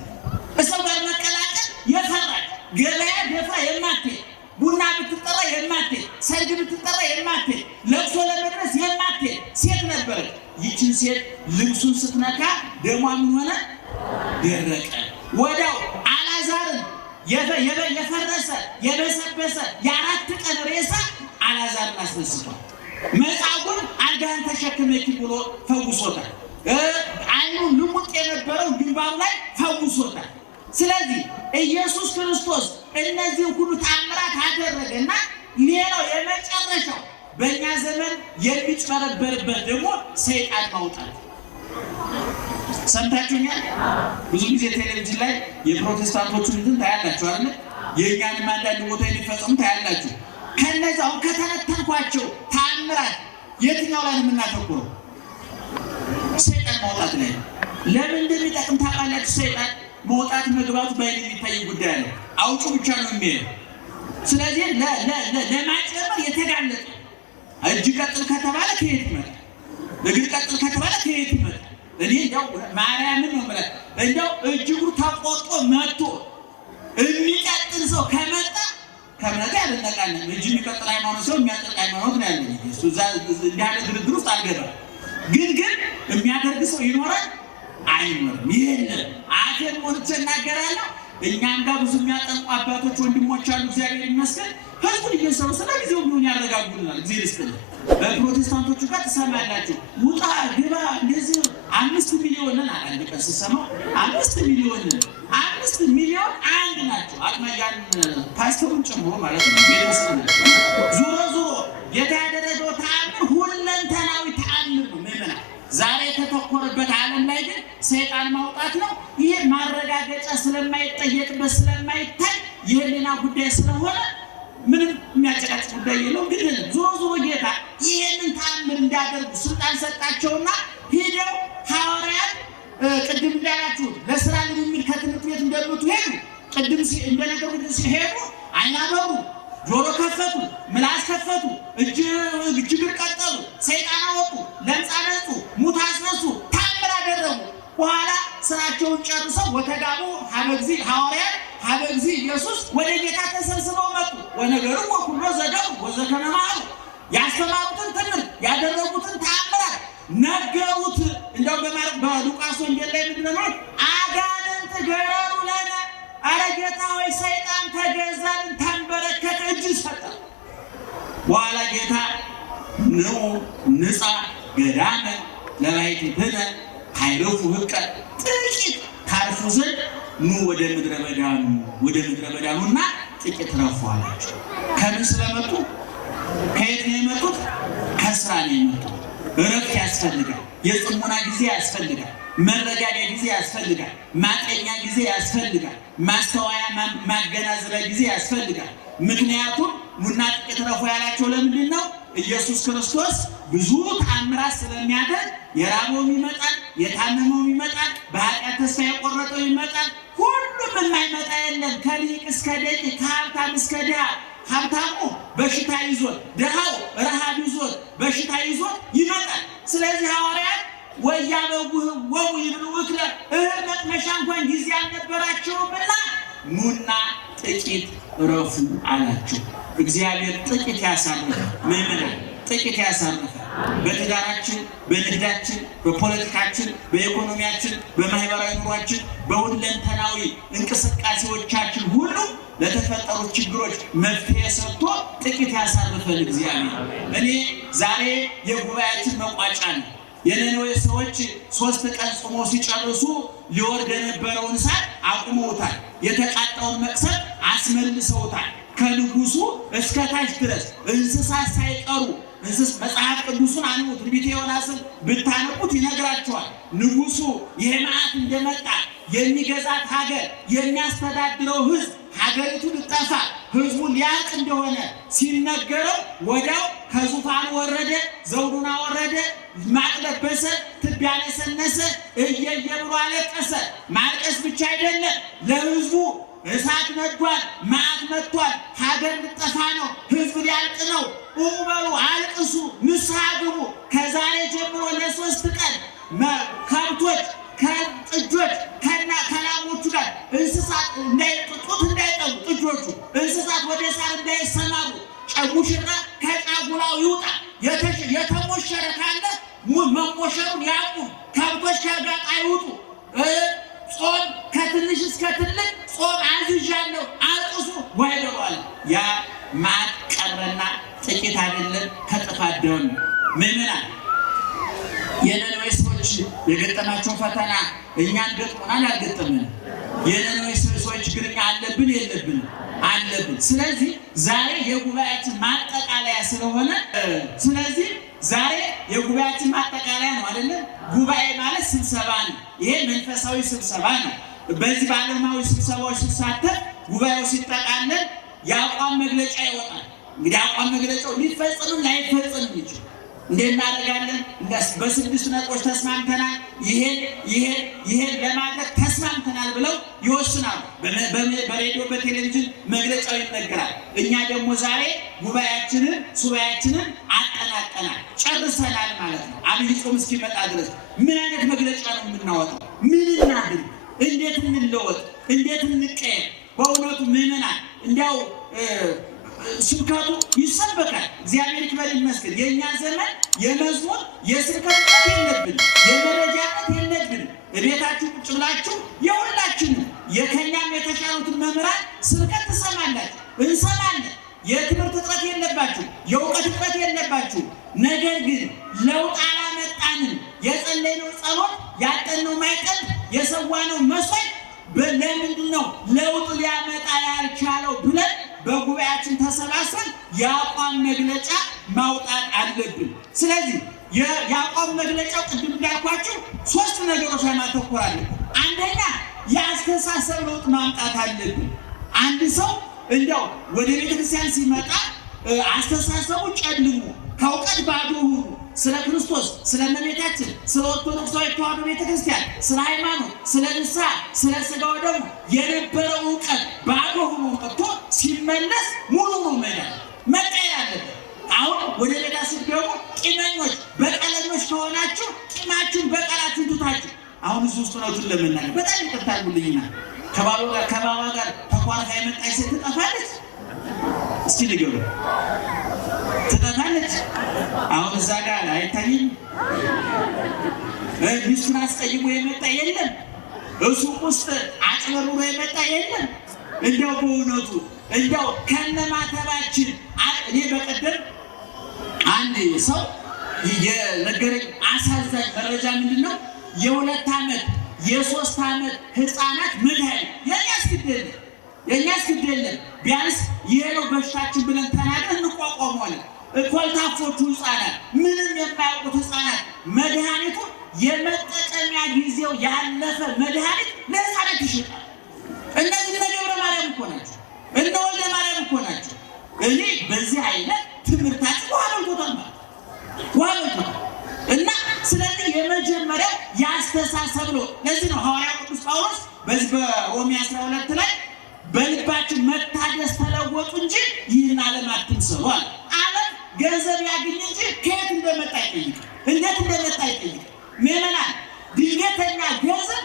በሰው ጋር መቀላቀል የፈራች ገበያ ደፍራ የማትሄድ ቡና ብትጠራ የማትሄድ ሰርግ ብትጠራ የማትሄድ ለቅሶ ለመድረስ የማትሄድ ሴት ነበረች። ይቺን ሴት ልብሱን ስትነካ ደሟ ምን ሆነ? ደረቀ። ወዲያው አልዓዛርን የፈረሰ የበሰበሰ የ4 ቀን ሬሳ አልዓዛርን አስነስቷል። መጻጉዕን አልጋህን ተሸክመህ ብሎ ፈውሶታል። አይኑ ልሙጥ የነበረው ግንባሩ ላይ ፈውሶታል። ስለዚህ ኢየሱስ ክርስቶስ እነዚህ ሁሉ ተአምራት አደረገና ሌላው የመጨረሻው በእኛ ዘመን የሚጭበረበርበት ደግሞ ሰይጣን ማውጣት። ሰምታችሁኛል? ብዙ ጊዜ ቴሌቪዥን ላይ የፕሮቴስታንቶቹን እንትን ታያላችሁ አይደል? የእኛንም አንዳንድ ቦታ የሚፈጸሙ ታያላችሁ። ከነዛው ከተነተንኳቸው ተአምራት የትኛው ላይ ነው የምናተኩረው? ሰይጣን ማውጣት ላይ። ለምን እንደሚጠቅም ታውቃላችሁ? ሰይጣን መውጣት መግባቱ በአይን የሚታይ ጉዳይ ነው። አውጩ ብቻ ነው የሚሄደው። ስለዚህ ለማጭበርበር የተጋለጠ እጅ ቀጥል ከተባለ ከየት ይመጣል? እግር ቀጥል ከተባለ ከየት ይመጣል? እኔ እንደው ማርያምን ነው ማለት እንደው እጅ እግሩ ተቆርጦ መጥቶ የሚቀጥል ሰው ከመጣ ከመጣ ያልነቃለን። እጅ የሚቀጥል ሃይማኖት ሰው የሚያጠቅ ሃይማኖት ነው ያለው። እሱ እንዲህ አይነት ድርድር ውስጥ አልገባም። ግን የሚያደርግ ሰው ይኖራል አይኖርም? የለም። አፌን ሞልቼ እናገራለሁ። እኛም ጋር ብዙ የሚያጠቁ አባቶች ወንድሞች አሉ። እግዚአብሔር ይመስገን። ህዝቡን እየሰሩ ስለጊዜው ቢሆን ያረጋጉልናል። እግዚአብሔር ይስጥልን። በፕሮቴስታንቶቹ ጋር ትሰማላችሁ። ውጣ ግባ እንደዚህ 5 ሚሊዮንን አንድ ቀን ስሰማው 5 ሚሊዮን ፓስተሩን ጨምሮ ማለት ነው የደረሰን ዙሮ ጌታ ያደረገው ተአምር ሁለንተናዊ ተአምር ነው። ምንና ዛሬ የተተኮረበት ዓለም ላይ ግን ሰይጣን ማውጣት ነው። ይሄ ማረጋገጫ ስለማይጠየቅበት ስለማይታይ የህሊና ጉዳይ ስለሆነ ምንም የሚያጨቃጭቅ ጉዳይ የለውም። ግን ዙሮ ጌታ ይሄንን ተአምር እንዲያደርጉ ስልጣን ሰጣቸውና ሄደው ሐዋርያት ቅድም እንዳላችሁት ለስራ ልምምድ ከትምህርት ቤት እንደምቱ ሄዱ። ቅድም እንደነገሩት ሲሄዱ ዓይን አበሩ፣ ጆሮ ከፈቱ፣ ምላስ ከፈቱ፣ እግር ቀጠሉ፣ ሰይጣን አወጡ፣ ለምጽ አነጹ፣ ሙት አስነሱ፣ ተአምር አደረጉ። በኋላ ስራቸውን ጨርሰው ወተጋቡ ሐዋርያት ሀበ እግዚእ ኢየሱስ ወደ ጌታ ተሰብስበው መጡ። ወነገሩ ወኩሎ ዘደው ወዘከመ መሃሩ ያስተማሩትን ትምህርት ያደረጉትን ተአምራት ነገሩት። እንደው በሉቃስ ወንጌል ላይ ምንድን ነው? አጋንንት ገረሩ ለነ፣ አረ ጌታ ሆይ ሰይጣን ተገዛልን፣ ተንበረከከ፣ እጅ ሰጠ። በኋላ ጌታ ንዑ ንጻ ገዳመ ለባሕቲትነ ኃይለፉ ህቀ፣ ጥቂት ታርፉ ዘንድ ኑ ወደ ምድረ በዳ ኑና ጥቂት ረፉ አላቸው። ከምን ስለመጡ? ከየት ነው የመጡት? ከስራ ነው የመጡት። እረፍት ያስፈልጋል። የጽሙና ጊዜ ያስፈልጋል። መረጋጊያ ጊዜ ያስፈልጋል። ማጠኛ ጊዜ ያስፈልጋል። ማስተዋያ ማገናዘቢያ ጊዜ ያስፈልጋል። ምክንያቱም ኑና ጥቂት ረፉ ያላቸው ለምንድን ነው? ኢየሱስ ክርስቶስ ብዙ ተአምራት ስለሚያደርግ የራበውም ይመጣል፣ የታመመውም ይመጣል፣ በኃጢአት ተስፋ የቆረጠው ይመጣል። ሁሉም የማይመጣ የለም። ከሊቅ እስከ ደቂቅ፣ ከሀብታም እስከ ድሃ። ሀብታሙ በሽታ ይዞት፣ ድሃው ረሃብ ይዞት፣ በሽታ ይዞት ይመጣል። ስለዚህ ሐዋርያት ወያበጉህ ወው ይብሉ እክለ፣ እህል መቅመሻ እንኳን ጊዜ አልነበራቸውምና ኑና ጥቂት ረፉ አላቸው። እግዚአብሔር ጥቂት ያሳርፋል። ምዕመናን ጥቂት ያሳርፋል። በትዳራችን፣ በንግዳችን፣ በፖለቲካችን፣ በኢኮኖሚያችን፣ በማህበራዊ ኑሯችን፣ በሁለንተናዊ እንቅስቃሴዎቻችን ሁሉ ለተፈጠሩ ችግሮች መፍትሄ ሰጥቶ ጥቂት ያሳርፈን እግዚአብሔር። እኔ ዛሬ የጉባኤያችን መቋጫ ነው። የነነዌ ሰዎች 3 ቀን ጾሞ ሲጨርሱ ሊወርድ የነበረውን እሳት አቁመውታል። የተቃጣውን መቅሰፍት አስመልሰውታል። ከንጉሱ እስከ ታች ድረስ እንስሳት ሳይቀሩ መጽሐፍ ቅዱሱን አንቡ፣ ትንቢተ ዮናስን ብታነቡት ይነግራቸዋል። ንጉሱ ይሄ መዓት እንደመጣ የሚገዛት ሀገር የሚያስተዳድረው ሕዝብ ሀገሪቱ ልጠፋ ሕዝቡ ሊያልቅ እንደሆነ ሲነገረው ወዲያው ከዙፋኑ ወረደ፣ ዘውዱን አወረደ፣ ማቅ ለበሰ፣ ትቢያ ነሰነሰ፣ እየየ ብሎ አለቀሰ። ማልቀስ ብቻ አይደለም፣ ለሕዝቡ እሳት ነዷል፣ መዓት መጥቷል፣ ሀገር ልጠፋ ነው፣ ሕዝብ ሊያልቅ ነው፣ በሉ አልቅሱ፣ ንስሐ ግቡ። ከዛሬ ጀምሮ ለ3 ቀን ከብቶች ከጥጆች ከላሞቹ ጋር እንስሳት ጡት እንዳይጠቡ ጥጆቹ እንስሳት ወደ ሳር እንዳይሰማሩ ሙሽራ ከጫጉላው ይውጣ። የተሞሸረ ካለ መሞሸሩን ያቁም። ከብቶች ከጋጣ ይውጡ። ጾም ከትንሽ እስከ ትልቅ ጾም አዝዣለሁ፣ አልቅሱ ወይደዋል። ያ ማት ቀረና ጥቂት አይደለም ከጥፋት ደም። ምዕመናን የነነዌ ሰዎች የገጠማቸው ፈተና እኛን ገጥሞናል አልገጠመንም? የነነዌ ሰዎች ግን እኛ አለብን የለብንም? አለብን። ስለዚህ ዛሬ የጉባኤያችን ማጠቃለያ ስለሆነ ስለዚህ ዛሬ የጉባኤያችን ማጠቃለያ ነው አይደለም? ጉባኤ ማለት ስብሰባ ነው። ይሄ መንፈሳዊ ስብሰባ ነው። በዚህ በዓለማዊ ስብሰባዎች ሲሳተፍ ጉባኤው ሲጠቃለል የአቋም መግለጫ ይወጣል። እንግዲህ አቋም መግለጫው ሊፈጸምም ላይፈጸምም ይችላል። እንዴት እናደርጋለን? በ6 ነጥቦች ተስማምተናል፣ ይሄን ለማድረግ ተስማምተናል ብለው ይወስናሉ። በሬዲዮ በቴሌቪዥን መግለጫው ይነገራል። እኛ ደግሞ ዛሬ ሱባኤያችንን አጠናቀናል፣ ጨርሰናል ማለት ነው። አብይ ጾም እስኪመጣ ድረስ ምን አይነት መግለጫ ነው የምናወጣው? ምን እናድርግ? እንዴት እንለወጥ? እንዴት እንቀየር? በእውነቱ ምዕመናን እንዲያው ስብከቱ ይሰበካል። እግዚአብሔር ይክበር ይመስገን። የእኛ ዘመን የመዝሙር የስብከት የለብን፣ የመረጃነት የለብን። እቤታችሁ ቁጭ ብላችሁ የሁላችንም የከኛም የተሻሉትን መምህራን ስብከት ትሰማላችሁ፣ እንሰማለን። የትምህርት እጥረት የለባችሁ፣ የእውቀት እጥረት የለባችሁ። ነገር ግን ለውጥ አላመጣንም። የጸለይነው ጸሎት፣ ያጠነው ማይቀር፣ የሰዋነው መስዋዕት ለምንድን ነው ለውጥ ሊያመጣ ያልቻለው? በጉባኤያችን ተሰባስበን የአቋም መግለጫ ማውጣት አለብን። ስለዚህ የአቋም መግለጫው ቅድም እንዳልኳችሁ 3 ነገሮች ላይ ማተኮር አለብን። አንደኛ የአስተሳሰብ ለውጥ ማምጣት አለብን። አንድ ሰው እንደው ወደ ቤተክርስቲያን ሲመጣ አስተሳሰቡ ጨልሞ ከእውቀት ባዶ ሆኖ ስለ ክርስቶስ፣ ስለ እመቤታችን፣ ስለ ኦርቶዶክሳዊ ተዋሕዶ ቤተክርስቲያን፣ ስለ ሃይማኖት፣ ስለ ንስሐ፣ ስለ ሥጋው ደግሞ የነበረው እውቀት ባዶ ሆኖ መጥቶ ሲመለስ ሙሉ ነው መቀየር አለበት። አሁን ወደ ሌላ ስትገቡ ቂመኞች፣ በቀለኞች ከሆናችሁ ቂማችሁን በቀላችሁን ትታችሁ አሁን እዚህ ውስጥ ነው ለምናገር በጣም ይቅርታ አድርጉልኝና ከባባ ጋር ተኳርፋ የመጣች ሴት ትጠፋለች? እስኪ ንገሩ፣ ትጠፋለች? አሁን እዛ ጋር አይታይም? ሚስቱን አስቀይሞ የመጣ የለም? ሱቅ ውስጥ አጭበርብሮ የመጣ የለም? እንደው በእውነቱ እንደው ከነማተባችን እኔ በቀደም አንድ ሰው የነገረኝ አሳዛኝ መረጃ ምንድን ነው? የ2 ዓመት የ3 ዓመት ህፃናት መድኃኒት የእኛ እስክደለን ቢያንስ ይሄ ነው በሽታችን ብለን ተናግረን እንቋቋመዋለን። ኮልታፎቹ ህፃናት፣ ምንም የማያውቁት ህፃናት መድኃኒቱ የመጠቀሚያ ጊዜው ያለፈ መድኃኒት ለህፃናት ይሸጣል። እነዚህ እነ ገብረ ማርያም እኮ ናቸው፣ እነ ወልደ ማርያም እኮ ናቸው። እኔ በዚህ አይነት ትምህርታችን ውሃ በልቶታል ማለት እና ስለዚህ የመጀመሪያው ያስተሳሰብ ነው። ለዚህ ነው ሐዋርያው ቅዱስ ጳውሎስ በዚህ በሮሜ 12 ላይ በልባችሁ መታደስ ተለወጡ እንጂ ይህን ዓለም አትምሰሉ አለ። ዓለም ገንዘብ ያገኝ እንጂ ከየት እንደመጣ አይጠይቅም፣ እንዴት እንደመጣ አይጠይቅም። ምዕመናን ድንገተኛ ገንዘብ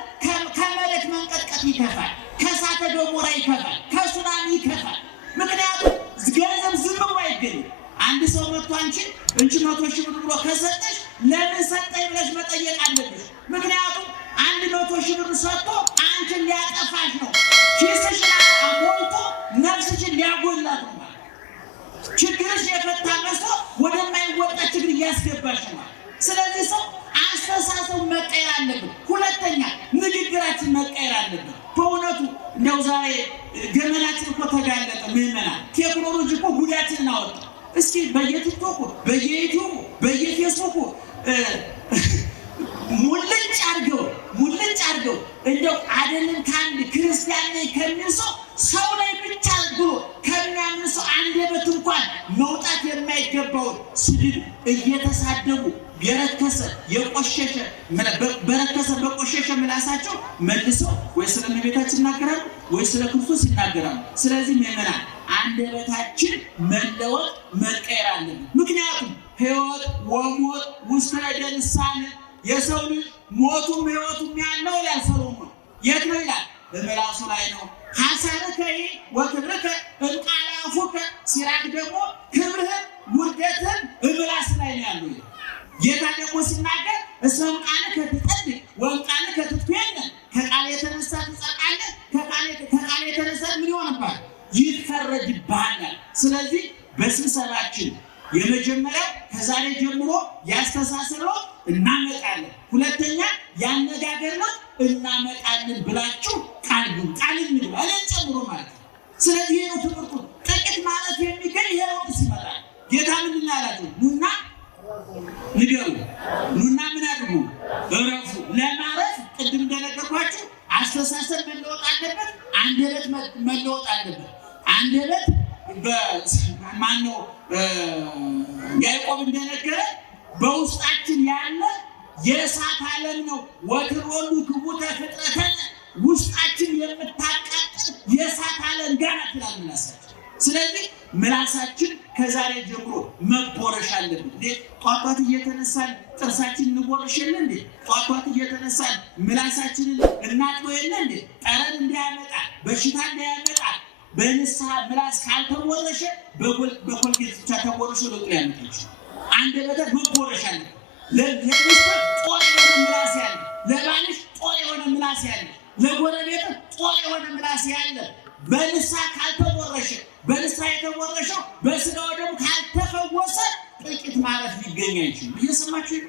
ከመሬት መንቀጥቀጥ ይከፋል፣ ከእሳተ ገሞራ ይከፋል፣ ከሱናሚ ይከፋል። ምክንያቱም ገንዘብ ዝም ብሎ አይገኝም። አንድ ሰው መጥቶ አንቺ 100 ሺህ ብር ብሎ ከሰጠሽ ለምን ሰጠኝ ብለሽ መጠየቅ አለብሽ። ምክንያቱም 100 ሺህ ብር ሰጥቶ አንቺን ሊያጠፋሽ ነው። ኪስሽን አሞልቶ ነፍስሽን ሊያጎላት ነው። ችግርሽ የፈታ መስሎ ወደማይወጣ ችግር እያስገባሽ ነው። ስለዚህ ሰው አስተሳሰቡ መቀየር አለብን። ሁለተኛ ንግግራችን መቀየር አለብን። በእውነቱ እንደው ዛሬ ገመናችን እኮ ተጋለጠ። ምዕመናን ቴክኖሎጂ እኮ ጉዳችንን አወጣ። እስኪ በየቲክቶኩ፣ በየዩቲዩቡ፣ በየፌስቡኩ ሙልጭ አድርገው እንደው አይደለም ከአንድ ክርስቲያን ላይ ከሚል ሰው ላይ ብቻ ብሎ ከሚያምን ሰው አንደበት እንኳን መውጣት የማይገባውን ስድብ እየተሳደቡ በቆሸሸ ምላሳቸው መልሰው ወይ ስለ እመቤታችን ይናገራሉ ወይ ስለ ክርስቶስ ይናገራሉ። ስለዚህ ምዕመናን አንደበታችን መለወጥ መቀየር አለብን። ምክንያቱም ሕይወት ወሞት ውስተ እደ ልሳን፣ የሰው ልጅ ሞቱም ሕይወቱም ያለው ይላል ሰሎሞን። የት ነው ይላል? በምላሱ ላይ ነው። ሐሳርከ ወክብርከ እምቃለ አፉከ፣ ሲራክ ደግሞ ክብርህን ውርደትህን በምላስ ላይ ነው ያለው። ጌታ ደግሞ ሲናገር እስመ እምቃልከ ትጸድቅ ወእምቃልከ ትትኮነን፣ ከቃል የተነሳ ትጸድቃለህ፣ ከቃል የተነሳ ምን ይሆንብሃል? ይፈረድብሃል። ስለዚህ በስብሰባችን የመጀመሪያው ከዛሬ ጀምሮ ያስተሳሰብ ለውጥ እናመጣለን፣ ሁለተኛ ያነጋገር ለውጥ እናመጣለን ብላችሁ ቃል እንግባ እኔን ጨምሮ ማለት ነው። ስለዚህ ይሄ ነው ትምህርቱ። ጥቂት ማለት የሚገኝ ይሄ ለውጥ ሲመጣ ጌታ ምንድን ነው ያላቸው? ኑና ንገሩ፣ ኑና ምን አድርጉ? እረፉ። ለማረፍ ቅድም እንደነገርኳችሁ አስተሳሰብ መለወጥ አለበት፣ አንደበት መለወጥ አለበት። አንደበት ማነው ያዕቆብ እንደነገረ በውስጣችን ያለ የእሳት ዓለም ነው። ወትሮሉ ክቡተ ፍጥረተነ፣ ውስጣችን የምታቃጥል የእሳት ዓለም ጋር ናት ምላሳችን። ስለዚህ ምላሳችን ከዛሬ ጀምሮ መቦረሽ አለብን። እንዴ ጧጧት እየተነሳን ጥርሳችን እንቦርሽ የለ እንዴ? ጧጧት እየተነሳን ምላሳችንን እናጥበው የለ እንዴ? ጠረን እንዳያመጣ፣ በሽታ እንዳያመጣ በንስሐ ምላስ ካልተቦረሸ በኮልጌት ብቻ ተቦረሾ ለውጥ ያመጣ ይችላል። አንደበት መቦረሽ አለ። ለሚስት ጦር የሆነ ምላስ ያለ፣ ለባልሽ ጦር የሆነ ምላስ ያለ፣ ለጎረቤት ጦር የሆነ ምላስ ያለ በንስሐ ካልተቦረሸ፣ በንስሐ የተቦረሸው በስጋው ደግሞ ካልተፈወሰ ጥቂት ማለት ሊገኝ አይችልም። እየሰማችሁ?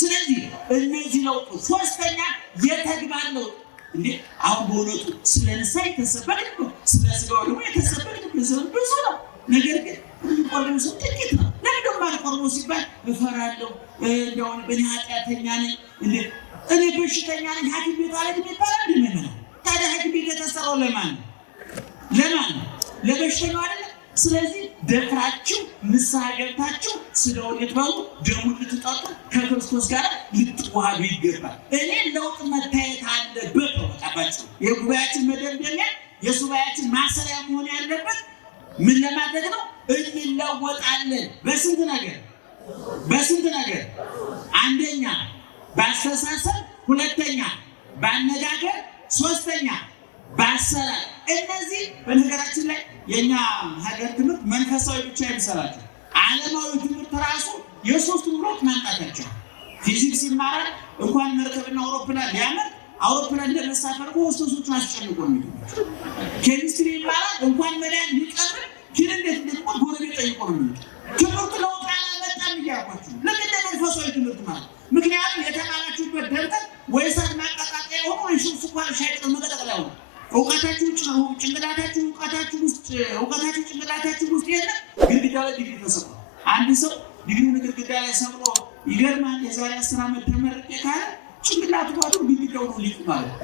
ስለዚህ እነዚህ ለውጡ። ሶስተኛ የተግባር ለውጥ። እንዴ አሁን በእውነቱ ስለ ንስሐ የተሰበክን ነው፣ ስለ ስጋው ደግሞ የተሰበክን ገንዘብ ብዙ ነው። ነገር ግን የሚቆርበው ሰው ጥቂት ነው። ለምን ደግሞ አልቆርበው ሲባል እፈራለሁ፣ እንደው በእኔ ኃጢአተኛ ነኝ፣ እኔ በሽተኛ ነኝ፣ ሐኪም ቤት አልሄድም ይባላል። እንደምን ታዲያ ሐኪም ቤት የተሰራው ለማን ነው? ለበሽተኛው አይደለም። ስለዚህ ደፍራችሁ ንስሐ ገብታችሁ ስጋውን ልትበሉ ደሙን ልትጠጡ ከክርስቶስ ጋር ልትዋሃዱ ይገባል። እኔ ለውጥ መታየት አለበት ነው ታባችሁ። የጉባኤያችን መደምደሚያ የሱባኤያችን ማሰሪያ መሆን ያለበት ምን ለማድረግ ነው? እንለወጣለን። በስንት ነገር አንደኛ በአስተሳሰብ፣ ሁለተኛ በአነጋገር፣ ሶስተኛ በአሰራር። እነዚህ በነገራችን ላይ የኛ ሀገር ትምህርት መንፈሳዊ ብቻ ይመስላችሁ። ዓለማዊ ትምህርት ራሱ የሶስት ብሎክ ማምጣታቸው ፊዚክስ ይማራል። እንኳን መርከብና አውሮፕላን ሊያመርት አውሮፕላን ለመሳፈር ሆስቶሶቹን አስጨንቆ ነው። ኬሚስትሪ ይማራል። እንኳን መድኃኒት ሊቀርብ ግን እንዴት ጎረቤት ጠይቆ ነው። ትምህርት ለውጥ አላመጣም እያልኳችሁ ልክ እንደ መንፈሳዊ ትምህርት ማለት። ምክንያቱም የተማራችሁበት ደብተር ወይ እሳት ማቀጣጠያ ሆኖ ወይ ስኳር ሻይ ቅጠል መቀጠቂያ ሆኖ እውቀታችሁ ጭንቅላታችሁ ውስጥ የለም። ግድግዳ ላይ ዲግሪ ተሰቅሎ አንድ ሰው ዲግሪውን ግድግዳ ላይ ሰቅሎ ይገርማል። የዛሬ 10 ዓመት ተመርቄ ካለ ጭንቅላቱ ባዶ ግድግዳው ነው ሊቁ ማለት።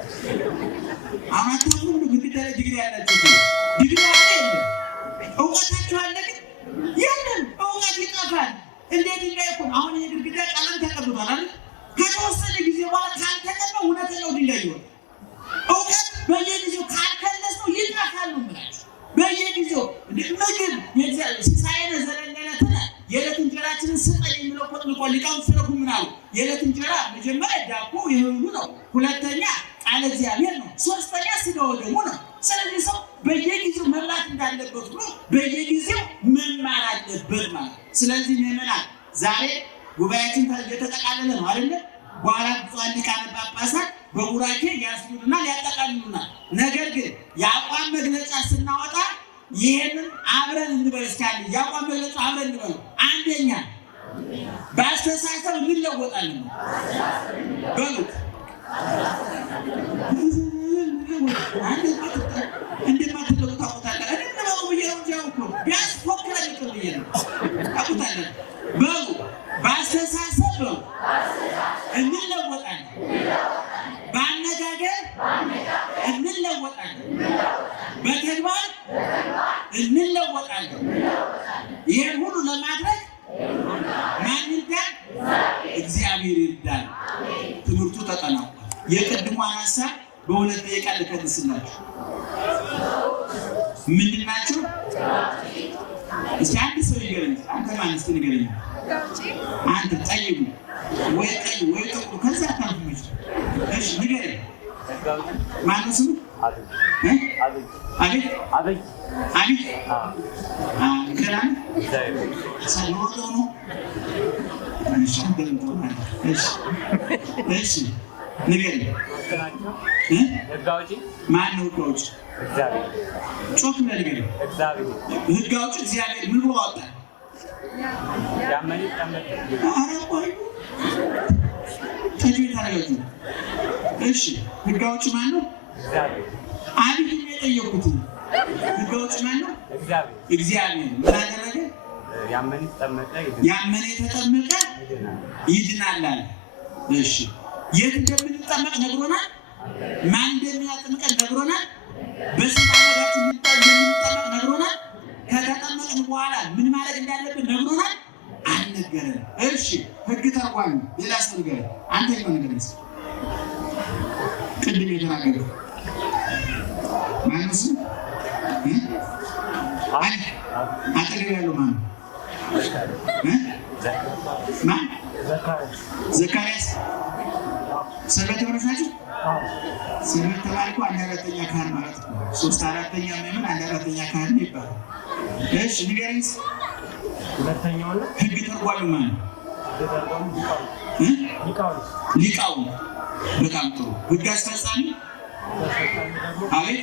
አሁን አታውቁም? ግድግዳ ላይ ዲግሪ ያላችሁ ዲግሪ አለ የለም? እውቀታችሁ አለ ግን የለም። እውቀት ይጠፋል። እንዴት እንዳይቆም አሁን ይሄ ግድግዳ ቀለም ተቀብቷል አይደል? ከተወሰነ ጊዜ በኋላ ካልተቀባ እውነተኛው ድንጋይ ይሆናል። እውቀት በየጊዜው ካልከለሰው ይጠፋል ነው የምላችሁ። በየጊዜው ምግብ የእግዚአብሔር ሲሳየነ ዘለለዕለትነ የዕለት እንጀራችንን ስጠን የሚለው ቆጥቆ ሊቃውንት ሲተረጉሙ ምን አሉ? የዕለት እንጀራ መጀመሪያ ዳቦ የእህሉ ነው፣ ሁለተኛ ቃለ እግዚአብሔር ነው፣ ሶስተኛ ሥጋ ወደሙ ነው። ስለዚህ ሰው በየጊዜው መብላት እንዳለበት ብሎ በየጊዜው መማር አለበት ማለት። ስለዚህ ምዕመናን ዛሬ ጉባኤያችን እየተጠቃለለ ነው አይደለ? በኋላ ብፁዓን ሊቃነ ጳጳሳት በቡራኬ ያስሉና ያጠቃልሉናል። ነገር ግን የአቋም መግለጫ ስናወጣ ይሄንን አብረን እንበል። እስካለ የአቋም መግለጫ አብረን እንበል። አንደኛ በአስተሳሰብ እንለወጣለን በሉት። እንደማትለወጡ ታውቁታላችሁ። እንደማው ብየው ጃውኩ ቢያንስ ፎክራ ይቀርብየ ነው ታውቁታላችሁ። በሉ በአስተሳሰብ እንለወጣለን፣ በአነጋገር እንለወጣለን፣ በተግባር እንለወጣለን። ይሄን ሁሉ ለማድረግ ማን ይርዳል? እግዚአብሔር ይርዳል። ትምህርቱ ተጠናቋል። የቅድሟን ሀሳብ በሁለት ደቂቃ ልከልስላችሁ። ምንድን ናቸው? እስኪ አንድ ሰው ይገረኝ። አንተ ማን እስኪ ንገረኝ። አንተ ጠይቁ ወይ ቀይ ወይ ጥቁር ከዛ ታልፈሽ። እሺ ንገረኝ። ማነው ስሙ? አቤት ገራም ሰሎቶ ነው። እሺ ንገረኝ። ማነው ሕግ አውጪ? ጮክ በል ንገረኝ። ሕግ አውጪ እግዚአብሔር ምን ብሎ አወጣ? ኧረ ቆይ ተጅ ታረጋጁ። እሺ ሕግ አውጪ ማነው? አብይ የጠየቁት ሕግ አውጪ ማነው? እግዚአብሔር። ምን አደረገ? ያመነ የተጠመቀ ይድናል አለ። እሺ የት እንደምንጠመቅ ነግሮናል። ማን እንደሚያጠምቀን ነግሮናል። በስንት ዓመታችን እንደምንጠመቅ ነግሮናል። ከተጠመቅን በኋላ ምን ማድረግ እንዳለብን ነግሮናል። አልነገረንም። እሺ ሕግ ተርጓሚ ሌላ ሰው ንገረኝ። አንተ ነው ንገረኝ። ቅድም የተናገረው ማነው? እሱ አጠገብ ያለው ማነው? ማን? ዘካርያስ። ሰንበት ተማሪዎች ናቸው። ሰንበት ተማሪ እኮ 1/4ኛ ካህን ማለት ነው። 3/4ኛ ምዕመን 1/4ኛ ካህን ይባላል። እሺ ንገረኝ። ሁለተኛው ሕግ ተርጓሚ ማን ነው? ሊቃውንት። በጣም ጥሩ። ሕግ አስፈጻሚ አቤት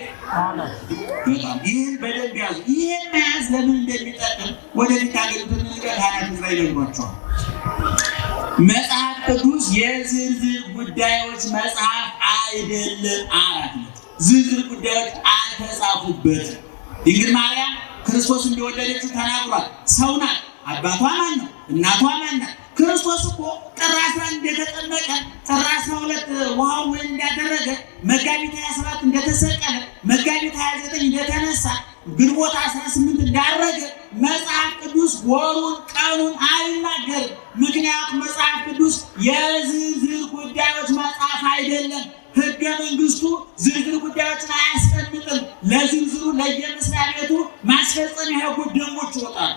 በጣም ይህን በደንብ ያዙ። ይህን መያዝ ለምን እንደሚጠቅም ወደፊት ታገኙትን ነገር ካህናት ላይ ይነግሯቸዋል። መጽሐፍ ቅዱስ የዝርዝር ጉዳዮች መጽሐፍ አይደለም። ዝርዝር ጉዳዮች አልተጻፉበትም። ድንግል ማርያም ክርስቶስ እንደወለደችው ተናግሯል። ሰው ናት። አባቷ ማን ነው? እናቷ ማን ናት? ክርስቶስ እኮ ጥር 11 እንደተጠመቀ ጥር 12 ውሃው ምን እንዳደረገ መጋቢት 27 እንደተሰቀለ መጋቢት 29 እንደተነሳ ግንቦት 18 እንዳረገ መጽሐፍ ቅዱስ ወሩን ቀኑን አይናገርም። ምክንያቱም መጽሐፍ ቅዱስ የዝርዝር ጉዳዮች መጽሐፍ አይደለም። ሕገ መንግስቱ ዝርዝር ጉዳዮችን አያስቀምጥም። ለዝርዝሩ ለየመስሪያ ቤቱ ማስፈጸሚያ ሕጎች፣ ደንቦች ይወጣሉ።